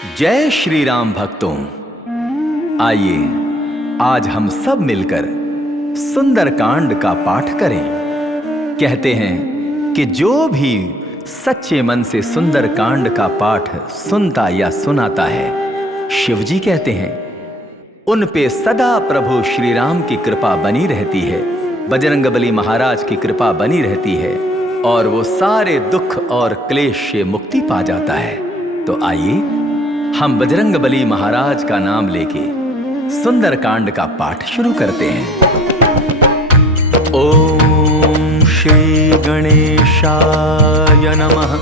जय श्री राम भक्तों, आइए आज हम सब मिलकर सुंदरकांड का पाठ करें। कहते हैं कि जो भी सच्चे मन से सुंदरकांड का पाठ सुनता या सुनाता है, शिव जी कहते हैं उन पे सदा प्रभु श्री राम की कृपा बनी रहती है, बजरंगबली महाराज की कृपा बनी रहती है और वो सारे दुख और क्लेश से मुक्ति पा जाता है। तो आइए हम बजरंगबली महाराज का नाम लेके सुंदरकांड का पाठ शुरू करते हैं। ओम श्री गणेशाय नमः।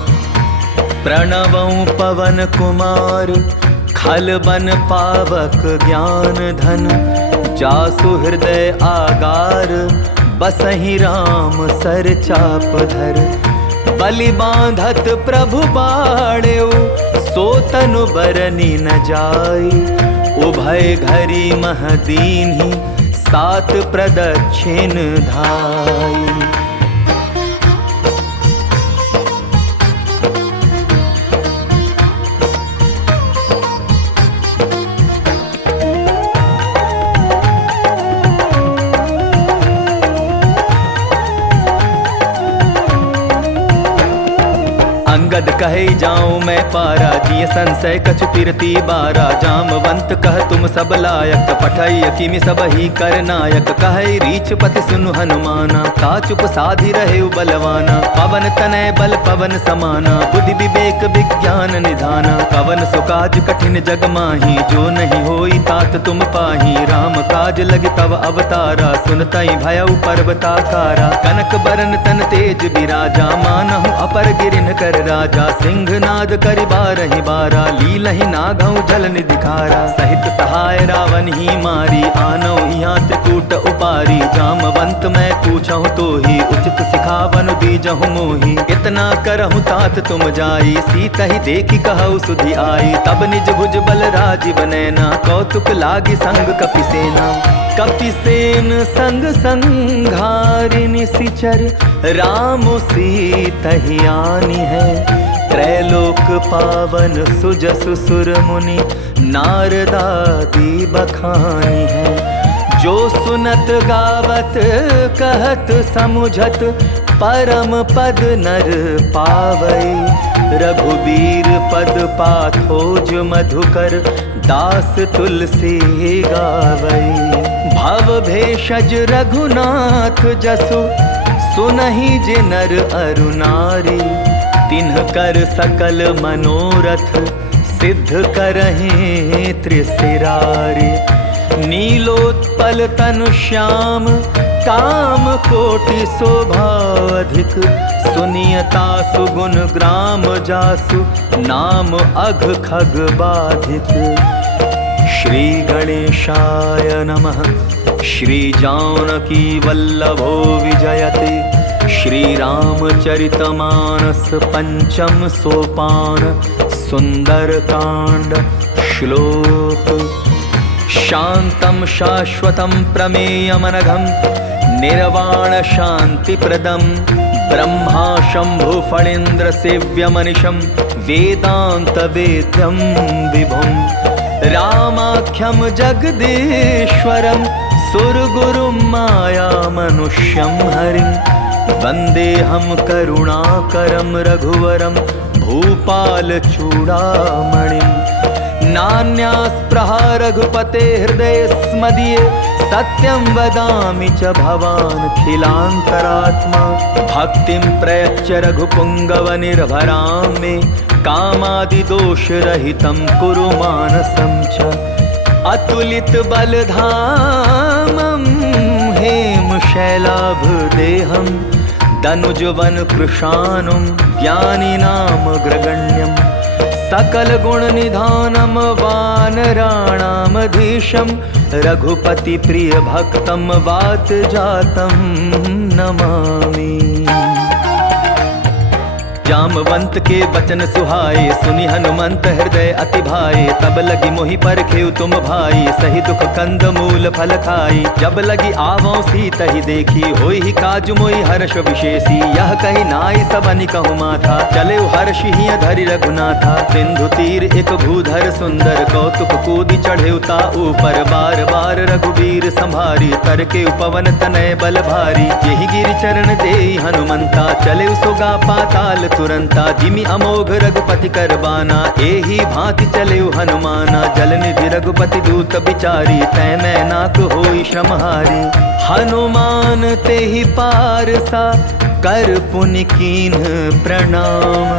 प्रणवं पवन कुमार खलबन पावक ज्ञान धन, जासु हृदय आगार बसहि राम सर चाप धर। बलि बांधत प्रभु बाड़ेउ सो तनु बरनी न जाई, उभय घरी मह दीन्हि सात प्रदक्षिण धाई। अंगद कहे जाऊं मैं पारा, जिय संशय कछु पिरती बारा। जामवंत कह तुम सब लायक, पठै किमि सब ही कर नायक। कहे रीछ पति सुनु हनुमाना, का चुप साधि रहे बलवाना। पवन तनय बल पवन समाना, बुद्धि विवेक विज्ञान निधाना। पवन सुकाज कठिन जग माही, जो नहीं होई तात तुम पाही। राम काज लगे तव अवतारा, सुनतई भयउ पर्वताकारा। कनक बरन तन तेज बिराजा, मानहु अपर गिरिन कर राजा। सिंहनाद करि बारहि बारा, लीलहि नागहु जल निधिखारा। सहित सहाय रावण ही मारी, आनौ यहाँ त्रिकूट उपारी। जामवंत मैं पूछहु तो ही, उचित सिखावनु दीजहु मोही। इतना करहु तात तुम जाई, सीतहि देखि कहु सुधि आई। तब निज भुज बल राजीव नैना, कौतुक लागी संग कपिसेना। कपिसेन संग संघारि निशिचर, राम सीतहि आनी है। त्रैलोक पावन सुजसु सुर मुनि, नारदादि बखानी है। जो सुनत गावत कहत समुझत, परम पद नर पावई। रघुबीर पद पाथोज मधुकर, दास तुलसी गावई। भव भेषज रघुनाथ जसु, सुनहि जे नर अरु नारी। तिन्ह कर सकल मनोरथ, सिद्ध करहि त्रिशिरारी। नीलोत्पल तनु श्याम, काम कोटि शोभा अधिक। सुनियता सुगुण ग्राम जासु, नाम अघ खग बाधिक। श्री गणेशाय नमः। श्री जानकी वल्लभो विजयते, श्री रामचरितमानस पंचम सोपान। सुंदरकांड श्लोक। शांतं शाश्वतं प्रमेयमनघं, निर्वाण शांतिप्रदं। ब्रह्मा शंभु फणीन्द्र सेव्यमनिशं, वेदांत वेद्यं विभुं। रामाख्यं जगदीश्वरं, सुरगुरुं माया मनुष्यं हरिं। वन्देऽहं करुणाकरं रघुवरं, भूपाल चूड़ामणिं। नान्यास्पृहा रघुपते हृदये स्मदीये, सत्यं वदामि च भवानखिलान्तरात्मा। भक्तिं प्रयच्छ रघुपुङ्गव निर्भरां मे, कामादिदोषरहितं कुरु मानसं च। अतुलित बलधामं हेमशैलाभदेहं, दनुजवन कृशानुं ज्ञानिनामग्रगण्यं। सकल गुण निधानं वानराणामधीशं, रघुपति प्रिय भक्तं वात जातं नमामि। जामवंत के बचन सुहाए, सुनि हनुमंत हृदय अति भाए। तब लगी मोहि परखेउ तुम भाई, सही दुख कंद मूल फल खाई। जब लगी आवों सीत ही देखी, होई ही काजु मोहि हर्ष विशेषी। यह कही नाई सबनि कहु माथा, चले हर्ष ही धरि रघुनाथा। सिंधु तीर एक भूधर सुंदर, कौतुक कूदि चढ़ेउता ऊपर। बार बार रघुबीर संभारी, तर के उपवन तनय बल भारी। यही गिरि चरण देई हनुमंता, चले सोगा पाताल तुरंता। जिमि अमोघ रघुपति कर बाना, एही भांति चले हनुमाना। जल निधि रघुपति दूत बिचारी, तै मैं नाक होई श्रमहारी। हनुमान तेहि पारसा, कर पुनि कीन्ह प्रणाम।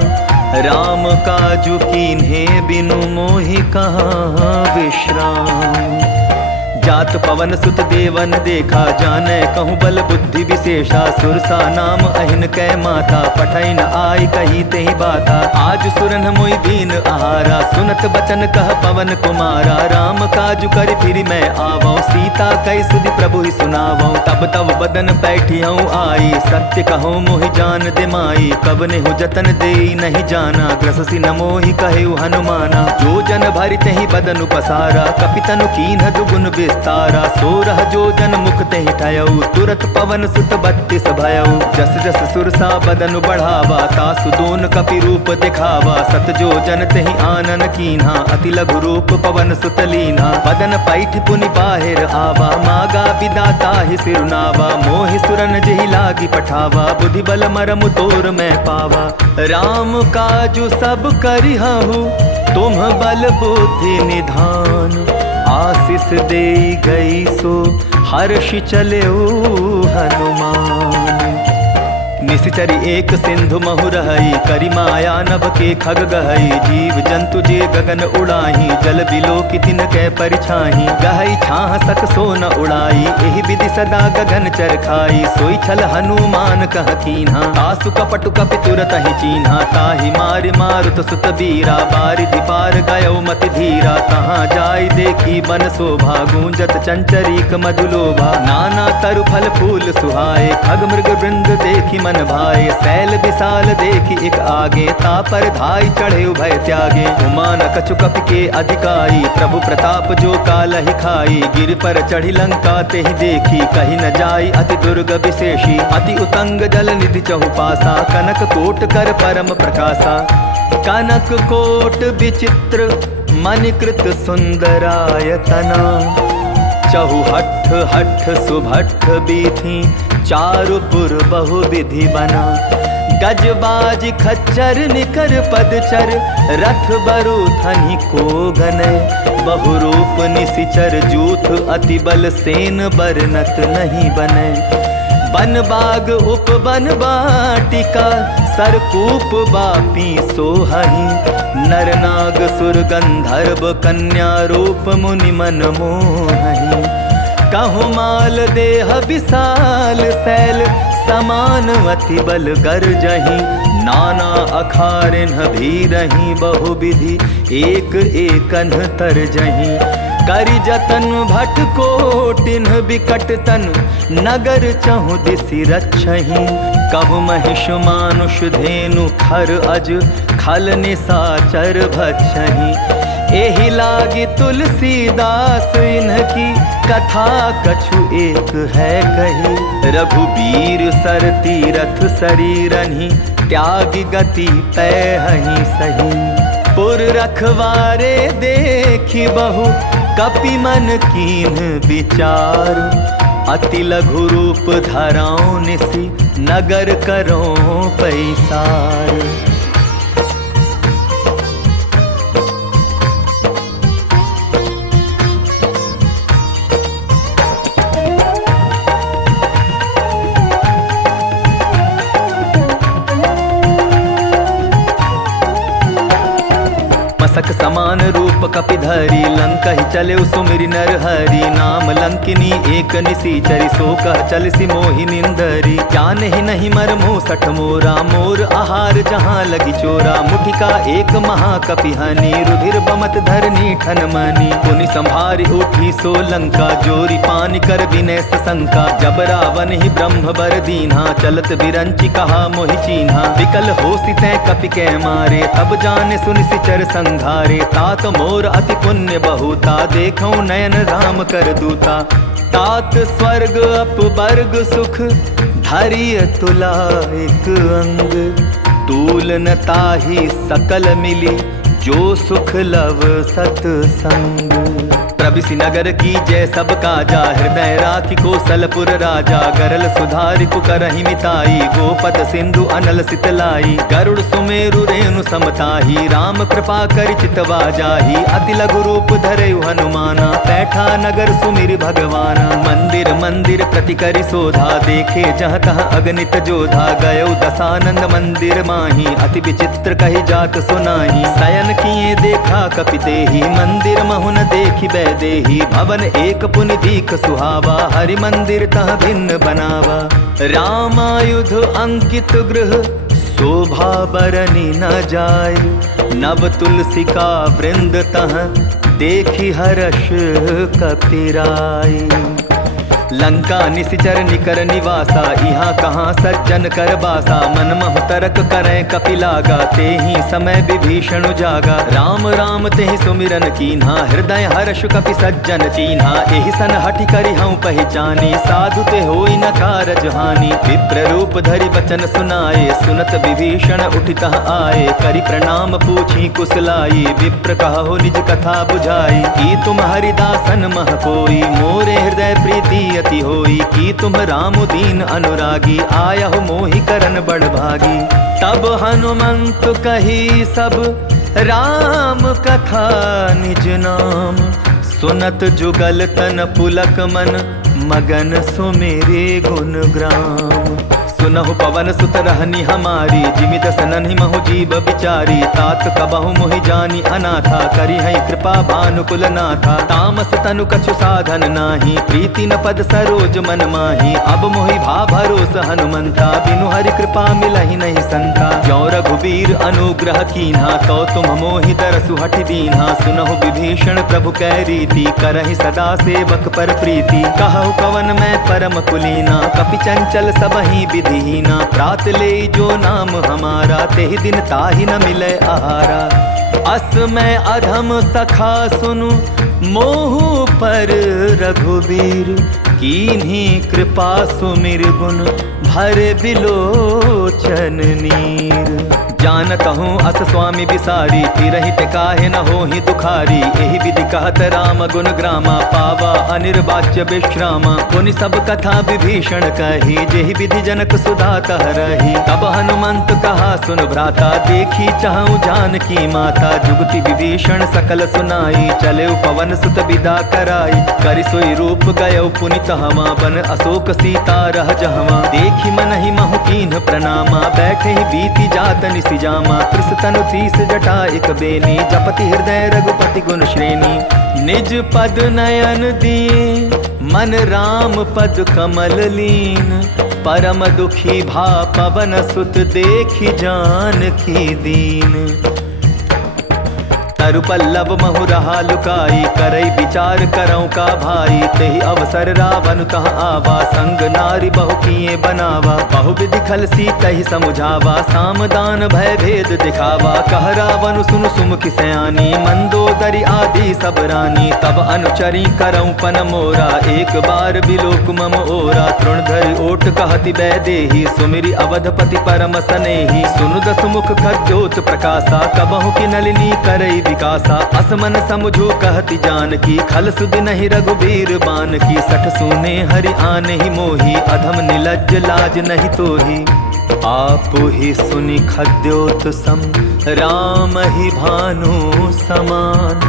राम काजु कीन्हे बिनु मोहि कहाँ विश्राम। जात पवन सुत देवन देखा, जाने कहूँ बल बुद्धि विशेषा। सुरसा नाम अहिन कै माता, पठै न आई कही तेहि बाता। आज सुरन मोहि दीन आहारा, सुनत बचन कह पवन कुमारा। राम काजु करि फिरि मैं आवौ, सीता कहि सुधि प्रभु ही सुनावौ। तब तब बदन बैठियौ आई, सत्य कहूँ मोहि जान दे माई। कब नेहु जतन देई नहीं जाना, ग्रससि न मोहि कहेउ हनुमाना। जो जन भरि तेहि बदनु पसारा, कपितनु कीन्ह दुगुन विस्तारा। सोरह जो जन मुख तेहि ठयऊ, तुरत पवन सुत 32 भयऊ। जस जस सुरसा बदनु बढ़ावा, तासु दोन कपि रूप दिखावा। सत जो जन तेहि आनन कीन्हा, अति लघु रूप पवन सुत लीन्हा। बदन पैठ पुनि बाहिर आवा, मागा विदाता ही सिरुनावा। मोहि सुरन जेहि लागी पठावा, बुद्धि बल मरमु तोर मैं पावा। राम काजु सब करिहु, तुम बल बुद्धि निधान। आशीष देई गई सो, हर्ष चलेऊ हनुमान। निशिचरी एक सिंधु महु रहई, करि माया नभ के खग गहई। जीव जंतु जे गगन उड़ाही, जल बिलो की तिन कै परिछाही। गहई छाह सक सो न उड़ाई, एहि विधि सदा गगन चर खाई। सोई छल हनुमान कह कीन्हा, आसु कपटु कपि तुरत ही चीन्हा। ताहि मारि मारुत सुत बीरा, बारिधि पार गयो मति धीरा। तहाँ जाय देखी बन शोभा, गूंजत चंचरीक मधुलोभा। नाना तरु फल फूल सुहाए, खग मृग वृंद देखी मन भाए। शैल विशाल देखी एक आगे, तापर धाई चढ़े भय त्यागे। उमान कछु कपि के अधिकाई, प्रभु प्रताप जो कालहि खाई। गिर पर चढ़ी लंका तेहि देखी, कही न जाई अति दुर्ग विशेषी। अति उतंग जल निधि चहुपासा, कनक कोट कर परम प्रकाशा। कनक कोट विचित्र मणिकृत सुंदरायतना। चहुहठ हठ सुभठ बीथी, चारुपुर बहु विधि बना। गजबाज खच्चर निकर पदचर, रथ बरु थनि को गनय। बहुरूप निशिचर जूथ, अति बल सेन बरनत नहीं बनय। बन बाग उपवन बाटिका, सरकूप बापी सोहहि। नर नाग सुर गंधर्व, कन्या रूप मुनि मन मोहहि। कहु माल देह विशाल शैल, समान अति बल गर्जहि। नाना अखारिन भीरहि, बहु विधि एक एकन तरजहि। करि जतन भट कोटिन बिकट तन, नगर चहु दिसि रक्षहि। कहु महिष मानुष धेनु, खर अज खल निसाचर भक्षहि। एहि लागी तुलसीदास, इन्हकी कथा कछु एक है कही। रघुबीर सर तीरथ शरीरहि, त्यागी गति पैहि सही। पुर रखवारे देखी बहु, कपि मन कीन्ह विचार। अति लघु रूप धराओ निसि, नगर करो पैसार। मसक समा समान रूप कपिधरी लंका ही चले सुमिरि नर हरि नाम लंकिनी एक निसीचरी सो कह चलसी मोहि निंदरी ज्ञान ही नहीं मर मुँह सठ मोरा मोर आहार जहाँ लगी चोरा मुठिका एक महाकपि हनि रुधिर बमत धरनी ठन मनी पुनि संभारी उठी सो लंका जोरी पानी कर विनय सशंका जब रावण ही ब्रह्म बर दीन्हा चलत बिरंची कहा मोहि चीन्हा विकल हो सितै कपि कै मारे तब जाने सुनि सिचर संघारे तात मोर अति पुण्य बहुता देखौ नयन राम कर दूता तात स्वर्ग अपवर्ग सुख धरिय तुला एक अंग तूल न ताहि सकल मिली जो सुख लव सतसंग प्रभिसि नगर की जय सब काजा हृदय राखी कौशलपुर राजा गरल सुधारि कुकरहि मिताई गोपद सिंधु अनल सितलाई गरुड़ सुमेरु रेणु समताही राम कृपा करि चितवा जाही अति लघु रूप धरयु हनुमाना पैठा नगर सुमिरि भगवाना मंदिर मंदिर प्रति करि शोधा देखे जह तह अगणित जोधा गयो दसानंद मंदिर माही अति विचित्र कहि जात सुनाही शयन किए देखा कपितेहि मंदिर महुन देखि देही भवन एक पुनि दीख सुहावा हरि मंदिर तह भिन्न बनावा रामायुध अंकित गृह शोभा बरनी न जाय नव तुलसी का वृंद तह देखी हर्ष कपिराई लंका निसिचर निकर निवासा यहाँ कहाँ सज्जन कर बासा मन महु तरक करें कपिलागा ते ही समय विभीषण जागा राम राम ते सुमिरन कीन्हा हृदय हर्ष कपि सज्जन चीन्हा एहि सन हठि करि हूँ पहचानी साधु ते होई न कारज हानि विप्र रूप धरि बचन सुनाए सुनत विभीषण उठितः आए करि प्रणाम पूछी कुशलाई विप्र कहो निज कथा बुझाई की तुम हरिदासन मह कोई मोरे हृदय प्रीति अति होई की तुम राम दीन अनुरागी आया हो मोहि करन बड़ भागी तब हनुमंत कही सब राम कथा निज नाम सुनत जुगल तन पुलक मन मगन सुमेरे गुण ग्राम सुनहु पवन सुत रहनी हमारी जिमि दसनहि महु जीव बिचारी तात कबहु मोहि जानी अनाथा करी है कृपा भानुकुल नाथा तामस तनु कछु साधन नाही प्रीति न पद सरोज मन माही अब मोहि भा भरोस हनुमंता बिनु हरि कृपा मिलहि नहीं संता जो रघुबीर अनुग्रह कीन्हा तो तुम मोहि दरसु हठि दीन्हा सुनहु विभीषण प्रभु कै रीति करहि सदा सेवक पर प्रीति कहु कवन मैं परम कुलीना कपि चंचल सबहि विधि दीना प्रात ले जो नाम हमारा तेहि दिन ताहि न मिले आहारा अस मैं अधम सखा सुनु मोहु पर रघुबीर कीन्ही कृपा सुमिर गुण भर बिलोचन नीर जानत हूँ अस स्वामी बिसारी फिरहि ते काहे न होहि दुखारी एहि विधि कहत राम गुण ग्रामा पावा अनिर्वाच्य विश्रामा पुनि सब कथा विभीषण कही जेहि विधि जनक सुधा तह रही तब हनुमंत कहा सुन भ्राता देखी चाहूँ जानकी माता जुगति विभीषण सकल सुनाई चले पवन सुत विदा कराई करि सोई रूप गयो पुनि तहवा बन अशोक सीता रह जहवा देखी मन ही महु कीन्ह प्रणामा बैठे ही बीती जात जामा कृष तनु तीस जटा एक बेनी जपति हृदय रघुपति गुण श्रेणी निज पद नयन दिए मन राम पद कमल लीन परम दुखी भा पवन सुत देखी जानकी दीन तरु पल्लव महु रहा लुकाई करई विचार करौ का भाई तेहि अवसर रावण तह आवा संग नारी बहु किए बनावा बहु विधि खल सीतहि समुझावा सामदान भय भेद दिखावा कह रावण सुन सुमुखि सयानी मंदोदरी आदि सब रानी तब अनुचरी करौ पन मोरा एक बार बिलोक मम ओरा तृणधरि ओट कहति बैदेही सुमिरि अवधपति परम सनेही सुनु दसमुख खद्योत प्रकाशा कबहु की नलिनी करई विकासा असमन समझो कहति जानकी खल सुध नहीं रघुबीर बान की सठ सुने हरि आने ही मोही अधम निलज्ज लाज नहीं तोही आप ही सुनि खद्योत सम राम ही भानु समान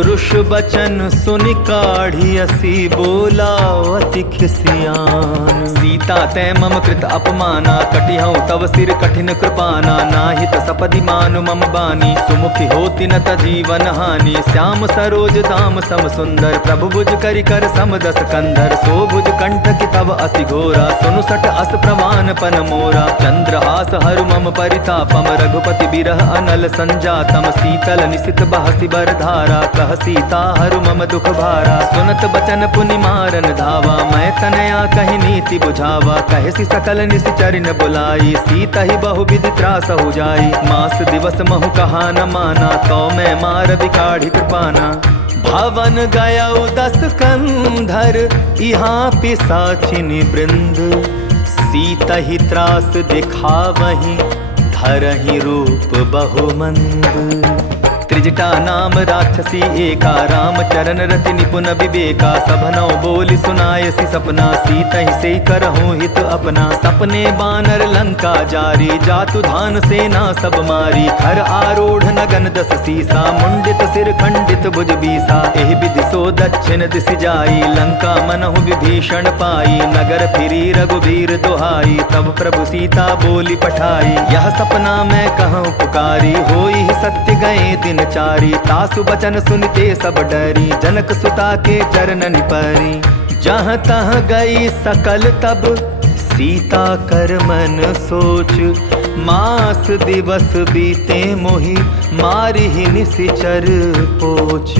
पुरुष बचन सुनि काढ़ी असी बोला अति खिसियान। सीता तै मम कृत अपमाना कटिहऊँ तव सिर कठिन कृपाना। नाहित सपदि मानु मम बानी सुमुखी होति न जीवन हानि। श्याम सरोज दाम सम सुंदर प्रभु भुज करि कर सम दस कंधर। सो भुज कंठ की तव अति घोरा सुनु सट अस प्रमाण पन मोरा। चंद्रहास हरु मम परितापम रघुपति बिरह अनल संजातम। शीतल निशित बहसी बर धारा कह सीता हरु मम दुख भारा। सुनत बचन पुनि मारन धावा मैं तनया कहि नीति बुझावा। कहसी सकल निशिचर न बुलाई सीता ही बहु विधि त्रास हो जाई। मास दिवस महु कहा न माना तो मैं मार बिकाढ़ी कृपाना। भवन गया 10 कंधर यहाँ पिसाचिनी वृंद। सीता ही त्रास दिखावहीं धरहि रूप बहुमंद। त्रिजटा नाम राक्षसी एका राम चरण रति निपुण विवेका। सभनौ बोली सुनायसी सपना सीता ही से करहूँ हित अपना। सपने बानर लंका जारी जातु धान सेना सब मारी। खर आरूढ़ नगन 10 सीसा मुंडित सिर खंडित भुज बीसा। एहि विधि सो दक्षिण दिशि जाई लंका मनहु विभीषण पाई। नगर फिरी रघुबीर दुहाई तब प्रभु सीता बोली पठाई। यह सपना मैं कहूँ पुकारी होई सत्य गए दिन चारी। तासु बचन सुनते सब डरी जनक सुता के चरण निपरी। जहाँ तहाँ गई सकल तब सीता कर मन सोच। मास दिवस बीते मोहि मारी ही निशिचर पोच।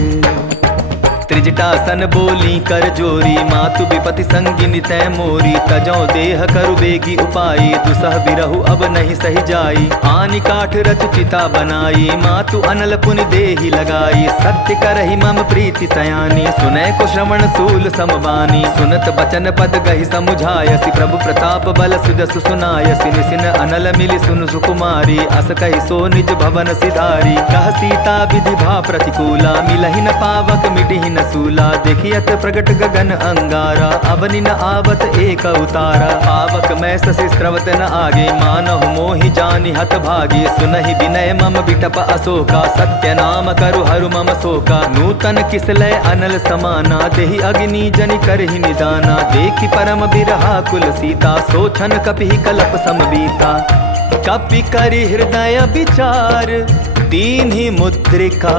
त्रिजटासन बोली कर जोरी मातु विपति संगिनी तै मोरी। तजौ देह करु बेगी उपाई दुसह बिरहु अब नहीं सही जाई। आनि काठ रच चिता बनाई मातु अनल पुनि देहि लगाई। सत्य करहि मम प्रीति सयानी सुनै को श्रवण सूल समबानी। सुनत बचन पद गहि समुझायसि प्रभु प्रताप बल सुजसु सुनायसि। निसिन अनल मिलि सुनु सुकुमारी अस कहि सो निज भवन सिधारी। कह सीता विधि भा प्रतिकूला मिलहि न पावक मिटिहि न सूला। देखियत प्रगट गगन अंगारा अवनि न आवत एक उतारा। पावक मैं ससि स्रवत न आगे मानहु मोहि जानि हत भागी। सुनहि विनय मम बिटप अशोका सत्य नाम करु हरु मम शोका। नूतन किसलय अनल समाना देहि अग्नि जनि करहि निदाना। देखि परम बिरहा कुल सीता सोचन कपिहि कलप समबीता। कपि करि हृदय विचार दीन्हि मुद्रिका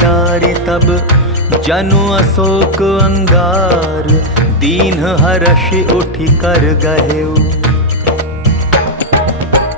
डारि। तब जनु अशोक अंगार दीन हर्षि उठि कर गहेउ।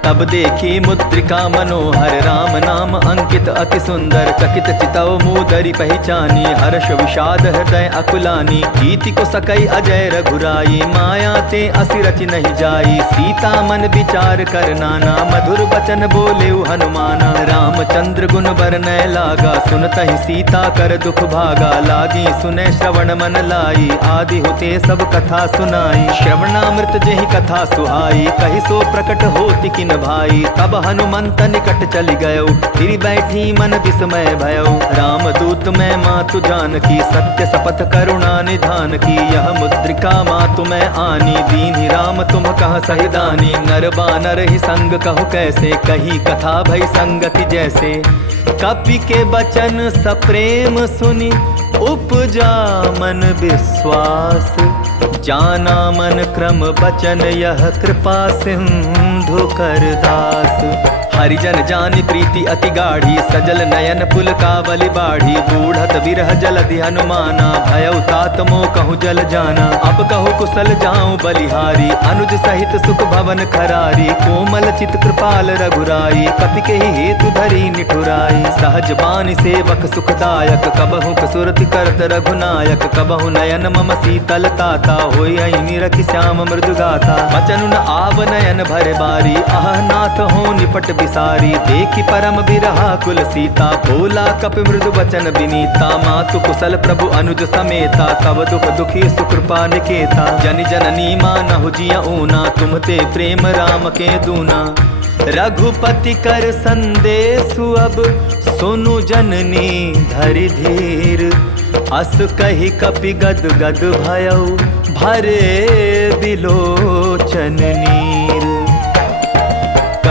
तब देखी मुद्रिका मनोहर राम नाम अंकित अति सुंदर। चकित चितौ मूदरि पहचानी हर्ष विषाद हृदय अकुलानी। कीति को सकई अजय रघुराई माया ते असि रचि नहीं जाई। सीता मन विचार कर नाना मधुर बचन बोले हनुमाना। रामचंद्र गुण बरनय लागा सुनतहि सीता कर दुख भागा। लागी सुने श्रवण मन लाई आदि होते सब कथा सुनाई। श्रवणामृत जेहि कथा सुहाई कहि सो प्रकट होति किन भाई। तब हनुमंत निकट चली गयो फिर बैठी मन विस्मय भयो। राम दूत मैं मातु जानकी सत्य सपथ करुणा निधान की। यह मुद्रिका मातु मैं आनी दीन्हि राम तुम कह सहि दानी। नर बानर ही संग कहु कैसे कही कथा भई संगति जैसे। कपि के बचन सप्रेम सुनि उपजा मन विश्वास। जाना मन क्रम बचन यह कृपा सिंधु कर दास। हरिजन जानि प्रीति अति गाढ़ी सजल नयन पुल कावली बाढ़ी। बूढ़त बिरह जलधि हनुमाना भयउ तात मोह कहूँ जल जाना। अब कहूँ कुशल जाऊँ बलिहारी अनुज सहित सुख भवन खरारी। कोमल चित कृपाल रघुराई कपि के ही हेतु धरी निठुराई। सहज बानी सेवक सुखदायक कबहु कसुरति करत रघुनायक। कबहु नयन मम शीतल ताता होई निरखि श्याम मृदु गाथा। बचनु न आव नयन भरे बारी अह नाथ हो निपट सारी। देखी परम बिरहा कुल सीता बोला कपि मृदु बचन विनीता। मातु कुशल प्रभु अनुज समेता तब दुख दुखी सुकृपा निकेता। जनि जननी मानहु जिया ऊना तुम ते प्रेम राम के दूना। रघुपति कर संदेशु अब सुनु जननी धरि धीर। अस कहि कपि गद गद भयउ भरे बिलोचन नीर।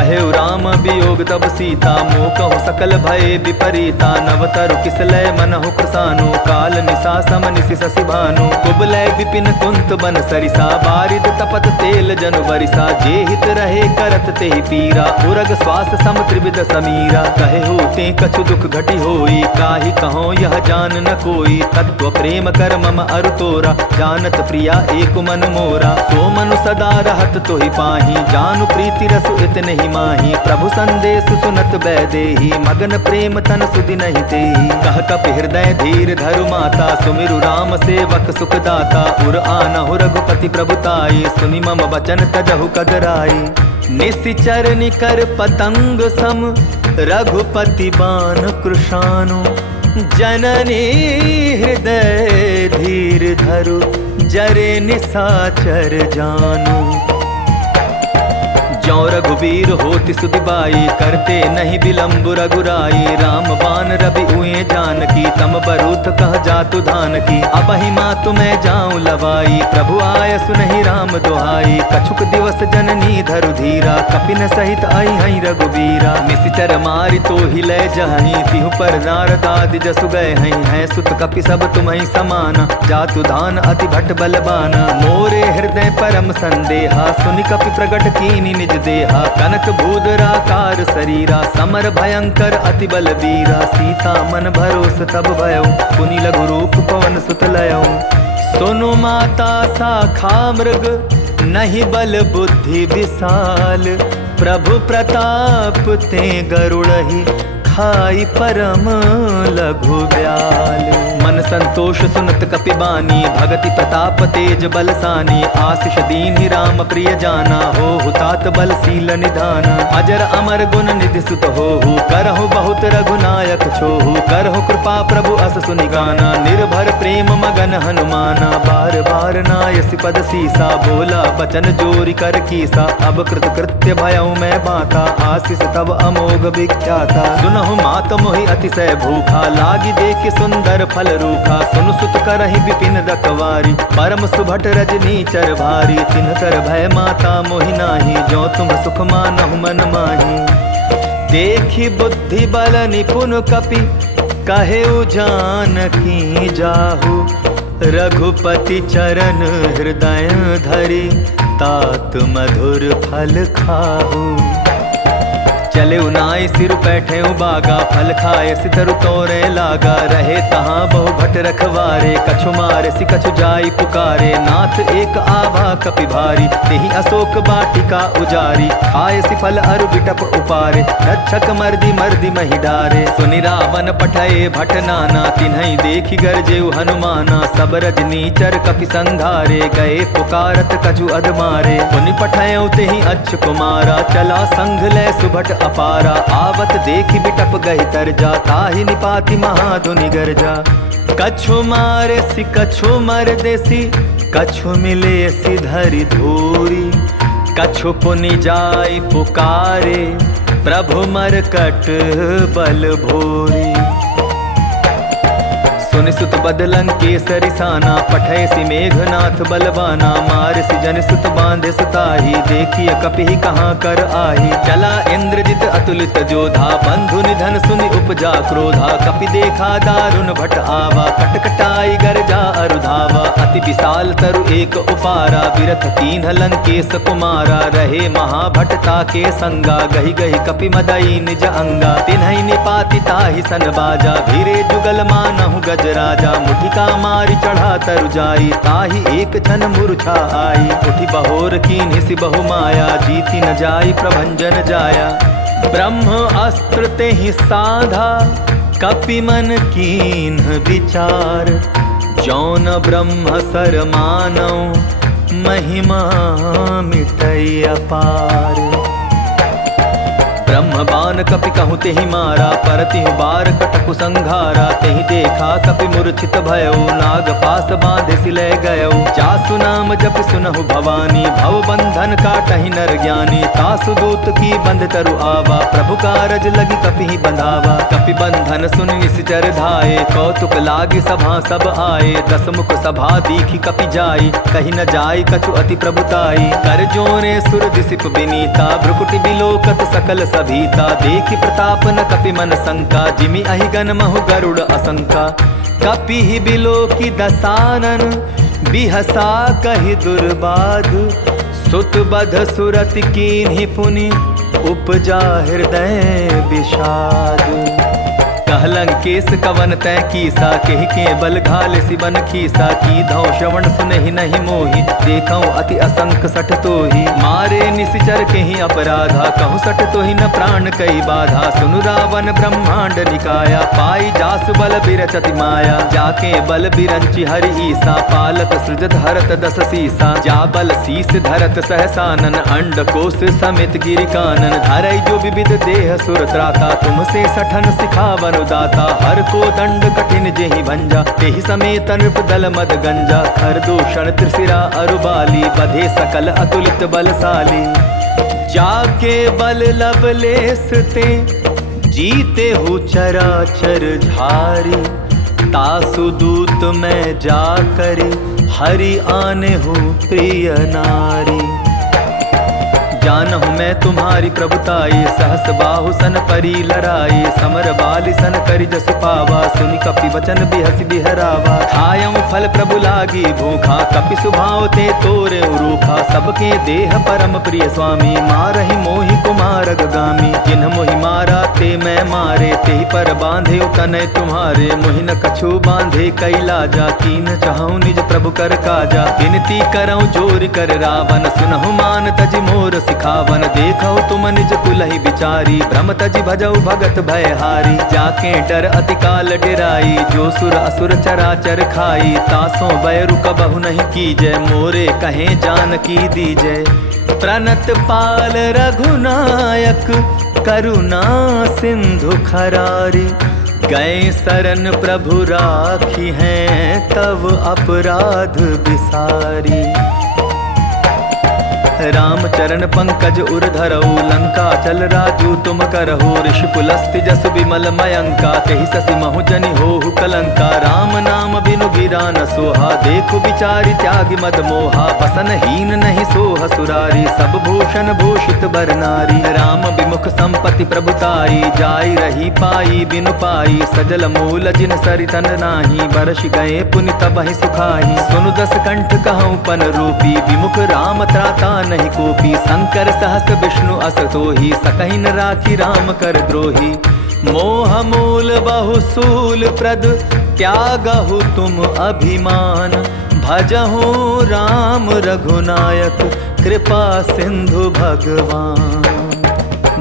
कहे राम वियोग तब सीता, मोह कहु सकल भय विपरीता। नवतरु किसलय मनहु कृसानु, काल निशा सम निशि शशि भानु। कुबलय विपिन कुंत बन सरिसा, बारिद तपत तेल जनु बरिसा। जे हित रहे करत तेहि पीरा, उरग श्वास सम त्रिविध समीरा। कहे होते कछु दुख घटी होई, काहि कहो यह जान न कोई। तत्व प्रेम कर मम अरु तोरा, जानत प्रिया एक मन मोरा। सो मनु सदा रहत तोहि पाही, जानु प्रीति रसु इतने ही माही। प्रभु संदेश सुनत बैदेही, मगन प्रेम तन सुधि नहीं तेही। कह कपि हृदय धीर धरु माता, सुमिरु राम सेवक सुख दाता। उर आनहु रघुपति प्रभुताई, सुनि मम वचन तजहु कगराई। निशिचर निकर पतंग सम, रघुपति बाण कृशानु। जननी हृदय धीर धरु, जरे निशाचर जानु। ज्यों रघुबीर होति सुधि बाई, करते नहीं विलम्ब रघुराई। राम बाण रवि उए जानकी, तम बरूथ कह जातु धान की। अबहि मातु मैं जाऊं लवाई, प्रभु आय सुनहि राम दुहाई। कछुक दिवस जननी धरु धीरा, कपिन सहित आई हई रघुबीरा। निशिचर मारि तो ही लय जहई, तिहु पर नारद आदि जसु गए हई। है सुत कपि सब तुम्हि समाना, जातु धान अति भट बलबाना। मोरे हृदय परम संदेहा, सुनि कपि प्रगट कीनि निज देहा। कनक भूधराकार शरीरा, समर भयंकर अति बलवीरा। सीता मन भरोस तब भयउ, पुनि लघु रूप पवन सुत लयउ। सुनु माता शाखा मृग, नहीं बल बुद्धि विशाल। प्रभु प्रताप ते गरुड़हि, खाई परम लघु ब्याल। मन संतोष सुनत कपि बानी, भगति प्रताप तेज बलसानी। आशीष दीन्हि राम प्रिय जाना, हो हुतात बलशील निधाना। अजर अमर गुण निधि सुत होहु, करहु बहुत रघुनायक छोहु। करहु कृपा प्रभु अस सुनि गाना, निर्भर प्रेम मगन हनुमाना। बार बार नायसि पद सीसा, बोला बचन जोरि कर कीसा। अब कृत कृत्य भयउ मैं बाता, आशीष तब अमोघ विख्याता। सुनहु मात मोहि अतिशय भूखा, लागी देख सुंदर फल रूखा। सुन सुत करहि विपिन रखवारी, परम सुभट रजनी चर भारी। तिनकर भय माता मोहि नाही, जो तुम सुख मानहु मन माही। देखी बुद्धि बल निपुन कपि, कहेउ जानकी जाहु। रघुपति चरण हृदय धरि, तात मधुर फल खाहु। चले उनाई सिर बैठे बागा, फल खाए सितरु तोरे लागा। रहे तहाँ बहु भट रखवारे, कछु मारे सि कछु जाई पुकारे। नाथ एक आभा कपि भारी, तेहि अशोक बाटिका उजारी। खाए सि फल अरु बिटप उपारे, रक्षक मर्दी मर्दी महि डारे। सुनि रावण पठये भट नाना, तिन्हई देखि गरजेउ हनुमाना। सब रजनीचर कपि संघारे, गए पुकारत कछु अधमारे। पुनि पठयउ तेहि अच्छ कुमारा, चला संघ लय सुभट अपारा। आवत देखि बिटप गहि तरजा, ताहि निपाति महाधुनि गरजा। कछु मारे सि कछु मर देसी, कछु मिले सि धरि धूरी। कछु पुनि जाय पुकारे, प्रभु मरकट बल भोरी। सुनि सुत बदलन केसरि साना, पठय सि मेघनाथ बलवाना। मार सि जन सुत बांधे सुताही, देखिए कपिहि कहाँ कर आही। चला इंद्रजित अतुलित जोधा, बंधु निधन सुनि उपजा क्रोधा। कपि देखा दारुण भट आवा, कटकटाई गरजा अरुधावा। अति विशाल तरु एक उपारा, विरथ कीन्ह लंकेश कुमारा। रहे महाभटता के संगा, गहि गहि कपि मदई निज अंगा। तिन्हई निपाति ताहि सन बाजा, भीरे जुगल मानहु गज राजा। मुठिका मारि चढ़ा तरु जाई, ताहि एक क्षण मूर्छा आई। उठि बहोर कीन्हि सि बहु माया, जीति न जाई प्रभंजन जाया। ब्रह्म अस्त्र तेहि साधा, कपि मन कीन्ह विचार। जौन ब्रह्म सर मानौ, महिमा मिटै अपार। ब्रह्म बाण कपि कहूँ तेहि मारा, परतिहु बार कटकु संघारा। तेहि देखा कपि मूर्छित भयो, नाग पास बांधे सिलय गयो। जासु नाम जप सुनहु भवानी, भव बंधन काटहि नर ज्ञानी। तासु दूत की बंध तरु आवा, प्रभु कारज लगी कपि ही बंधावा। कपि बंधन सुन निश्चर धाये, कौतुक लागी सभा सब आए। दस मुख सभा दीखी कपि जाई, कही न जाई कछु अति प्रभुताई। कर जोरे सुर दिसिप बिनीता, भ्रुकुटि बिलोकत सकल सभीता। देखि प्रताप न कपि मन शंका, जिमि अहिगन महु गरुड़ असंका। कपि ही बिलोकि दसानन, बिहसा कहि दुर्बाध। सुत बध सुरति कीन्हि पुनि, उपजा हृदय विषाद। कहलं केस कवन तै कीसा, केहि के बल घाल सिबन खीसा। की धौ श्रवण सुनहि नहीं मोहि, देखौ अति असंक सठ तोहि। मारे निशिचर केहि अपराधा, कहूँ सठ तोहि न प्राण कई बाधा। सुनु रावण ब्रह्मांड निकाया, पाई जासु बल बिरचति माया। जाके बल बिरंचि हरि ईसा, पालत सृजत हरत दस सीसा। जा बल शीस धरत सहसानन, अंड कोश समेत गिरि कानन। धरई जो विविध देह सुर त्राता, तुमसे सठन सिखावन दाता। हर को दंड कठिन जेहि भंजा, तेहि समेत नृप दल मद गंजा। खर दूषण त्रिशिरा अरुबाली, बधे सकल अतुलित बलशाली। जाके बल लवलेस ते, जीते हु चराचर झारी। तासु दूत में जाकर, हरि आने हूँ प्रिय नारी। जानहु मैं तुम्हारी प्रभुताई, सहस बाहु सन परी लराई। समर बाली सन करि जसु पावा, सुनि कपि वचन बिहसि बिहरावा। खायऊ फल प्रभु लागी भूखा, कपि सुभाव ते तोरे रूखा। सबके देह परम प्रिय स्वामी, मारहि मोहि कुमार गामी। जिन्ह मोहि मारा ते मैं मारे, तेहि पर बांधे तनय तुम्हारे। मोहि न कछु बांधे कैलाजा, कीन चाहूँ निज प्रभु कर काजा। विनती करऊँ जोर कर रावण, सुनहु मान तजि मोर खावन। देखो तुम निज कुलहि विचारी, भ्रम तजि भजऊ भगत भयहारी। जाके डर अति काल डेराई, जो सुर असुर चराचर खाई। तासों बैरु कबहु नहीं कीजय, मोरे कहे जानकी दीजय। प्रणत पाल रघुनायक, करुणा सिंधु खरारी। गए शरण प्रभु राखी हैं, तव अपराध बिसारी। राम चरण पंकज उर धरऊ, लंका चल राजू तुम करहु। ऋषि पुलस्ति जसु विमल मयंका, तेहि ससि महु जनि होहु कलंका। राम नाम बिनु गिरा न सोहा, देखु विचारि त्यागि मद मोहा। बसन हीन नहीं सोह सुरारी, सब भूषण भूषित बर नारी। राम विमुख संपत्ति प्रभुताई, जाई रही पाई बिनु पाई। सजल मूल जिन सरितन नाही, बरस गए पुनि तबहि सुखाई। सुनु दस कंठ कहूँ पन रूपी, विमुख राम त्राता नहीं कोपी। शंकर सहस विष्णु अस तोहि, सकहि न राखी राम कर द्रोही। मोह मूल बहु सूल प्रद, त्यागहु तुम अभिमान। भजहु राम रघुनायक, कृपा सिंधु भगवान।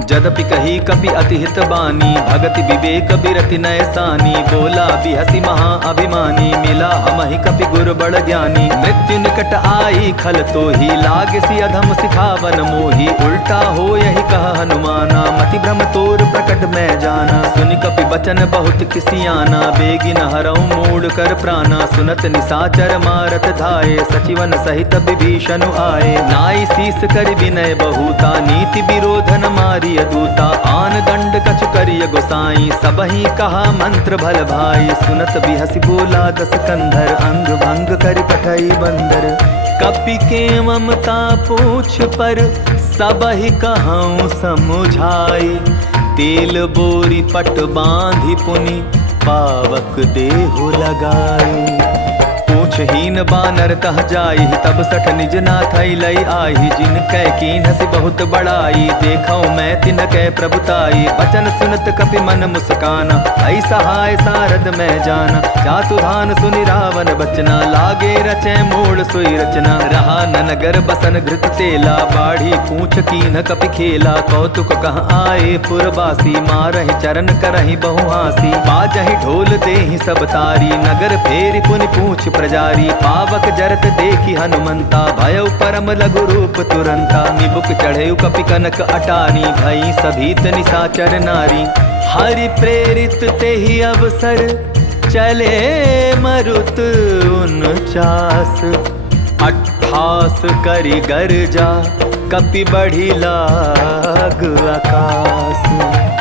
जदपि कही कपि अति हित बानी, भगति विवेक बिरति नय सानी। बोला बिहसी महा अभिमानी, मिला हमहि कपि गुर बड़ ज्ञानी। मृत्यु निकट आई खल तोहि, लागसी अधम सिखावन मोहि। उल्टा हो यही कह हनुमाना, मति भ्रम तोर प्रकट मैं जाना। सुनि कपि बचन बहुत किसियाना, बेगिन हरऊ मूड कर प्राणा। सुनत निसाचर मारत धाये, सचिवन सहित विभीषण आए। नाई शीस कर विनय बहुता, नीति विरोधन मारी दूता। आन दंड कछु करिय गोसाई, सबहि कहा मंत्र भल भाई। सुनत बिहसी बोला दस कंधर, अंग भंग करि पठई बंदर। कपि के ममता पूछ पर, सबहि कहूँ समुझाई। तेल बोरी पट बांधि पुनि, पावक देहु लगाई। पूछहीन बानर तह जाई, तब सठ निज नाथ लई आई। जिन कै कीन्हसि बहुत बड़ाई, देखौ मैं तिन कै प्रभुताई। बचन सुनत कपि मन मुस्काना, ऐ सहाय सारद मैं जाना। जातु धान सुनि रावण बचना, लागे रचै मूल सोई रचना। रहा न नगर बसन घृत तेला, बाढ़ी पूछ कीन्ह कपि खेला। कौतुक कह आए पुरवासी, मारहि चरण करहि बहु हासी। बाजहि ढोल देहि सब तारी, नगर फेरि पुनि पूछ प्रजा चारी। पावक जरत देखी हनुमंता, भयउ परम लघु रूप तुरंता। निबुक चढ़े कपि कनक अटारी, भई सभीत निशाचर नारी। हरि प्रेरित तेहि अवसर, चले मरुत 49। 28 करि गर्जा, कपि बढ़ी लाग आकाश।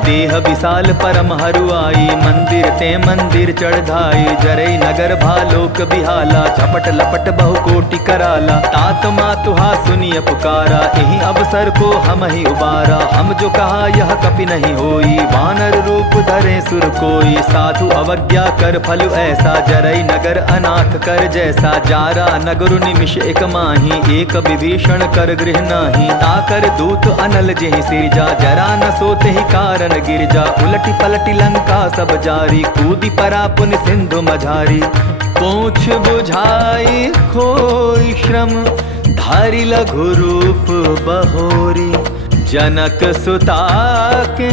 देह विशाल परम हरुआई, मंदिर ते मंदिर चढ़ाई। जरई नगर भालोक बिहाला, झपट लपट बहु कोटि कराला। तात मातुहा सुनिय पुकारा, यही अवसर को हम ही उबारा। हम जो कहा यह कपि नहीं होई, वानर रूप धरे सुर कोई। साधु अवज्ञा कर फल ऐसा, जरई नगर अनाथ कर जैसा। जारा नगर निमिष एक माही, एक विभीषण कर गृह नाही। ताकर दूत अनल जेहि सिरजा, जरा न सोते ही कारण गिरजा। उलटी पलटी लंका सब जारी, कूदी परा पुन सिंधु मझारी। पूछ बुझाई खोई श्रम, धारी लघु रूप बहोरी। जनक सुता के